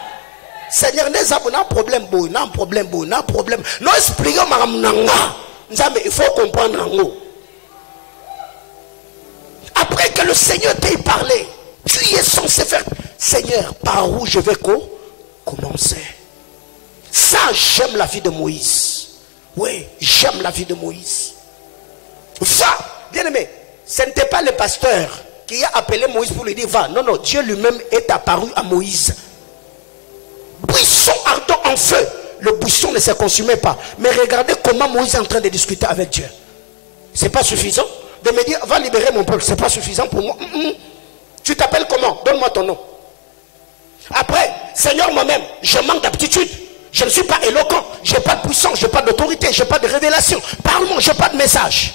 Seigneur, n'a problème, n'a problème, n'a problème. Non, expliquons il faut comprendre. Après que le Seigneur t'ait parlé, tu es censé faire. Seigneur, par où je vais commencer? Ça, j'aime la vie de Moïse. Oui, j'aime la vie de Moïse. Va, bien aimé. Ce n'était pas le pasteur qui a appelé Moïse pour lui dire va. Non, non, Dieu lui-même est apparu à Moïse. Buisson ardent en feu. Le buisson ne se consumait pas. Mais regardez comment Moïse est en train de discuter avec Dieu. C'est pas suffisant de me dire va libérer mon peuple. C'est pas suffisant pour moi. Tu t'appelles comment? Donne-moi ton nom. Après, Seigneur, moi-même, je manque d'aptitude. Je ne suis pas éloquent. Je n'ai pas de puissance, je n'ai pas d'autorité, je n'ai pas de révélation. Parle-moi, je n'ai pas de message.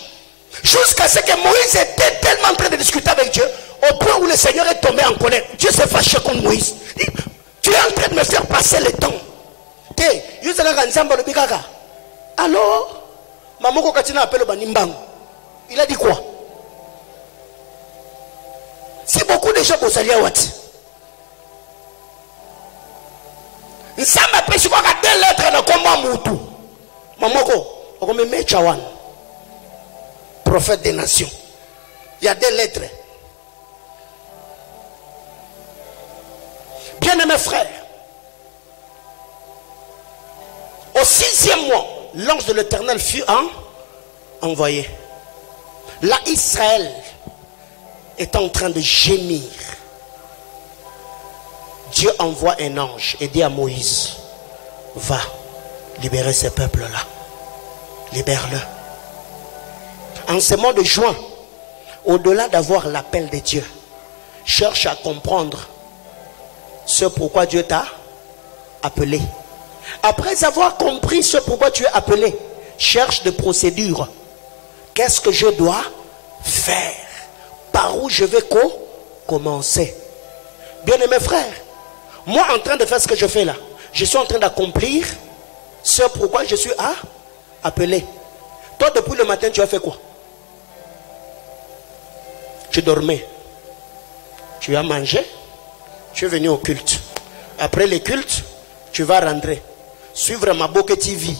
Jusqu'à ce que Moïse était tellement en train de discuter avec Dieu, au point où le Seigneur est tombé en colère. Dieu s'est fâché contre Moïse. Tu es en train de me faire passer le temps. Alors, Maman Katina appelle Banimbang. Il a dit quoi? Si beaucoup de gens vous allez à Wat, ça m'a pris sur des lettres de comment Moutou. Mamoko, on me met Chawan, prophète des nations. Il y a des lettres. Bien-aimés frères, au 6e mois, l'ange de l'Éternel fut envoyé. Là, Israël est en train de gémir. Dieu envoie un ange et dit à Moïse, va libérer ce peuple-là. Libère-le. En ce mois de juin, au-delà d'avoir l'appel de Dieu, cherche à comprendre ce pourquoi Dieu t'a appelé. Après avoir compris ce pourquoi tu es appelé, cherche des procédures. Qu'est-ce que je dois faire? Par où je vais commencer? Bien-aimés frères, moi en train de faire ce que je fais là, je suis en train d'accomplir ce pourquoi je suis appelé. Toi depuis le matin tu as fait quoi? Tu dormais, tu as mangé, tu es venu au culte. Après le culte, tu vas rentrer, suivre Maboke TV.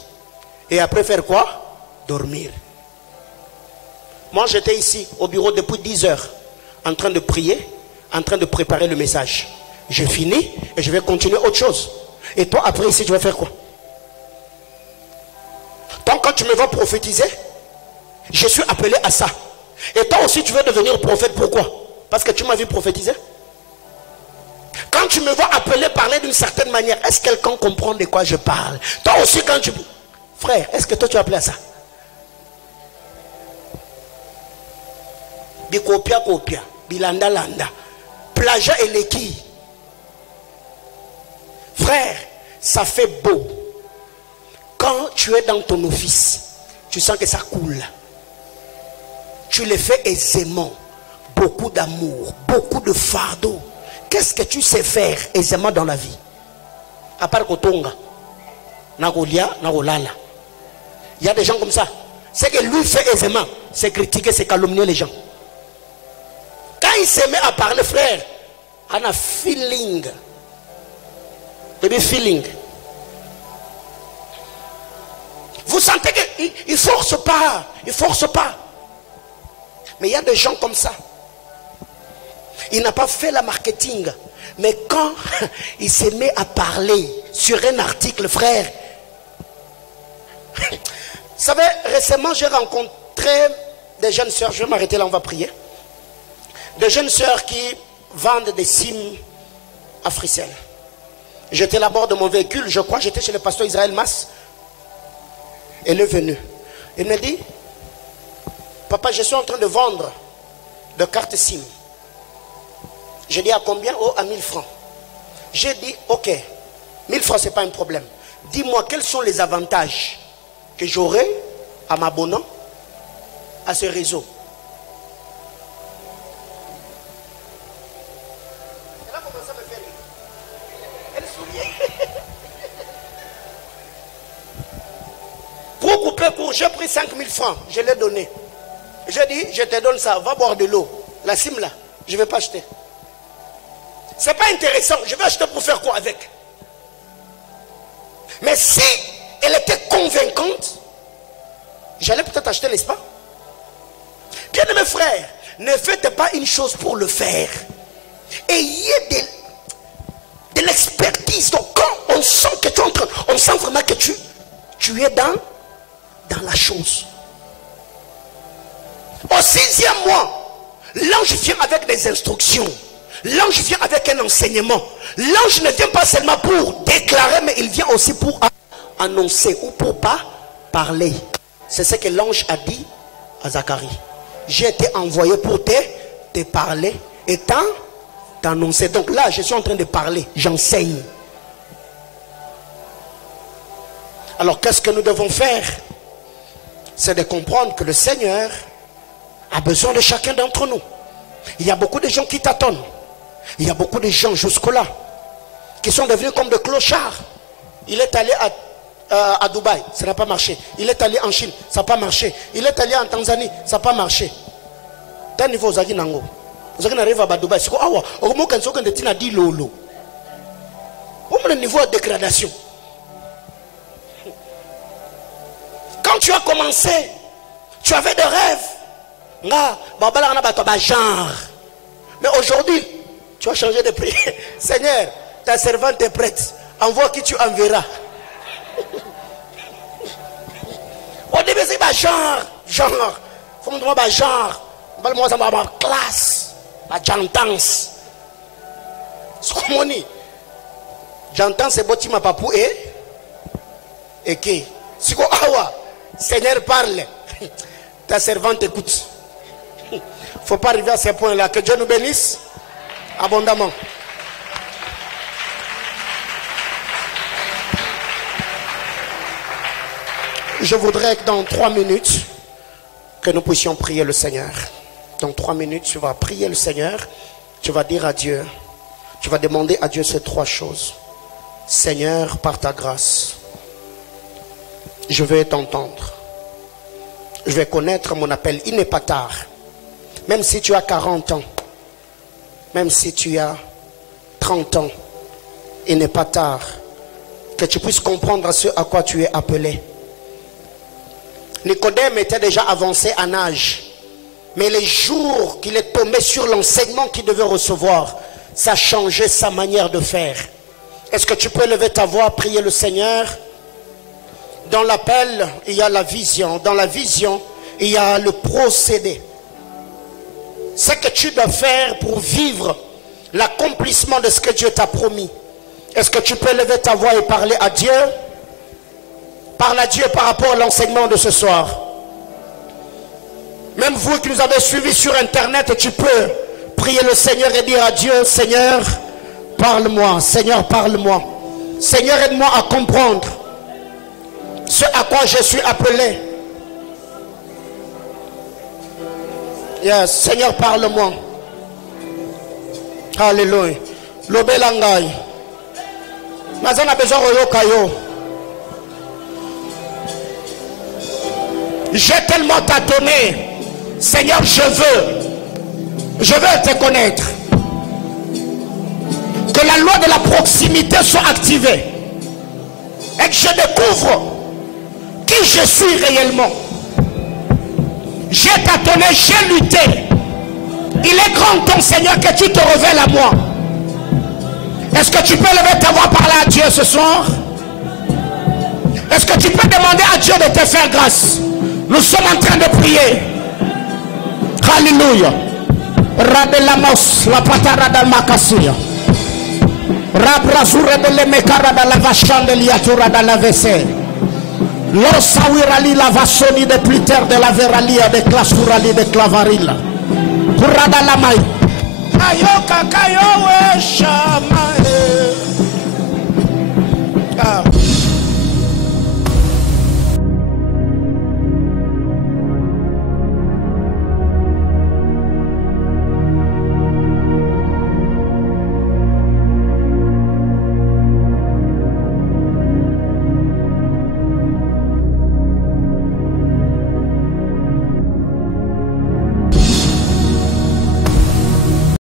Et après faire quoi? Dormir. Moi j'étais ici au bureau depuis 10 heures, en train de prier, en train de préparer le message. J'ai fini et je vais continuer autre chose. Et toi après ici tu vas faire quoi? Donc quand tu me vas prophétiser, je suis appelé à ça. Et toi aussi tu veux devenir prophète, pourquoi? Parce que tu m'as vu prophétiser. Quand tu me vois appeler, parler d'une certaine manière, est-ce que quelqu'un comprend de quoi je parle? Toi aussi quand tu... Frère, est-ce que toi tu es appelé à ça? Bikopia kopia, bilanda landa, plagia et l'équille. Frère, ça fait beau. Quand tu es dans ton office, tu sens que ça coule. Tu le fais aisément. Beaucoup d'amour, beaucoup de fardeau. Qu'est-ce que tu sais faire aisément dans la vie? À part Kotonga, Nagolia, Nagolala. Il y a des gens comme ça. Ce que lui fait aisément, c'est critiquer, c'est calomnier les gens. Quand il se met à parler, frère, on a feeling. Baby feeling. Vous sentez qu'il ne force pas. Il ne force pas. Mais il y a des gens comme ça. Il n'a pas fait la marketing. Mais quand il se met à parler sur un article, frère. Vous savez, récemment, j'ai rencontré des jeunes sœurs. Je vais m'arrêter là, on va prier. Des jeunes sœurs qui vendent des cimes africaines. J'étais là bord de mon véhicule, je crois, j'étais chez le pasteur Israël Mas. Elle est venue. Elle me dit, papa, je suis en train de vendre de cartes SIM. J'ai dit à combien? Oh, à 1000 francs. J'ai dit, ok, 1000 francs, ce n'est pas un problème. Dis-moi, quels sont les avantages que j'aurai à m'abonnant à ce réseau? Elle a commencé à me faire rire. Elle souriait. Pour couper court, j'ai pris 5000 francs, je l'ai donné. J'ai dit, je te donne ça, va boire de l'eau. La SIM là, je ne vais pas acheter. C'est pas intéressant, je vais acheter pour faire quoi avec? Mais si elle était convaincante, j'allais peut-être acheter, n'est-ce pas? Bien mes frères, ne faites pas une chose pour le faire. Ayez de l'expertise. Donc quand on sent que tu es en train, on sent vraiment que tu es dans la chose. Au 6e mois, l'ange vient avec des instructions. L'ange vient avec un enseignement. L'ange ne vient pas seulement pour déclarer, mais il vient aussi pour annoncer ou pour pas parler. C'est ce que l'ange a dit à Zacharie. J'ai été envoyé pour te parler et t'annoncer. Donc là, je suis en train de parler, j'enseigne. Alors qu'est-ce que nous devons faire? C'est de comprendre que le Seigneur a besoin de chacun d'entre nous. Il y a beaucoup de gens qui tâtonnent. Il y a beaucoup de gens jusque-là qui sont devenus comme des clochards. Il est allé à Dubaï, ça n'a pas marché. Il est allé en Chine, ça n'a pas marché. Il est allé en Tanzanie, ça n'a pas marché. D'un niveau Zaki Nango. Zaki n'arrive à Dubaï. C'est quoi? Au moment où on a dit lolo. Au le niveau de dégradation. Quand tu as commencé, tu avais des rêves. Genre. Mais aujourd'hui, tu as changé de prix. Seigneur, ta servante est prête. Envoie qui tu enverras. Au début, c'est genre. Faut me demander genre. Moi, ça m'a classe. J'entends. C'est comme on dit. J'entends c'est boti ma papou et qui. C'est quoi? Seigneur parle. Ta servante écoute. Faut pas arriver à ce point-là. Que Dieu nous bénisse abondamment. Je voudrais que dans 3 minutes, que nous puissions prier le Seigneur. Dans 3 minutes, tu vas prier le Seigneur. Tu vas dire à Dieu, tu vas demander à Dieu ces 3 choses. Seigneur, par ta grâce, je vais t'entendre. Je vais connaître mon appel. Il n'est pas tard. Même si tu as 40 ans, même si tu as 30 ans, il n'est pas tard que tu puisses comprendre ce à quoi tu es appelé. Nicodème était déjà avancé en âge, mais les jours qu'il est tombé sur l'enseignement qu'il devait recevoir, ça a changé sa manière de faire. Est-ce que tu peux lever ta voix, prier le Seigneur? Dans l'appel, il y a la vision. Dans la vision, il y a le procédé. Ce que tu dois faire pour vivre l'accomplissement de ce que Dieu t'a promis. Est-ce que tu peux lever ta voix et parler à Dieu? Parle à Dieu par rapport à l'enseignement de ce soir. Même vous qui nous avez suivis sur Internet, tu peux prier le Seigneur et dire à Dieu, Seigneur, parle-moi. Seigneur, parle-moi. Seigneur, aide-moi à comprendre ce à quoi je suis appelé. Yes, Seigneur, parle-moi. Alléluia. Lobelangai. Mais on a besoin de Yokayo. J'ai tellement tâtonné. Seigneur, je veux te connaître. Que la loi de la proximité soit activée. Et que je découvre qui je suis réellement. J'ai tâtonné, j'ai lutté. Il est grand temps, Seigneur, que tu te révèles à moi. Est-ce que tu peux lever ta voix, parler à Dieu ce soir? Est-ce que tu peux demander à Dieu de te faire grâce? Nous sommes en train de prier. Alléluia. Radelamos, la patara da makasuya. Rabrazure de lemekara da la vachan de liatura da la vese. L'osawirali la vasoni de pliter de la veralia de clasurali de clavarilla. Kurada la mai. Kayoka kayowe sha.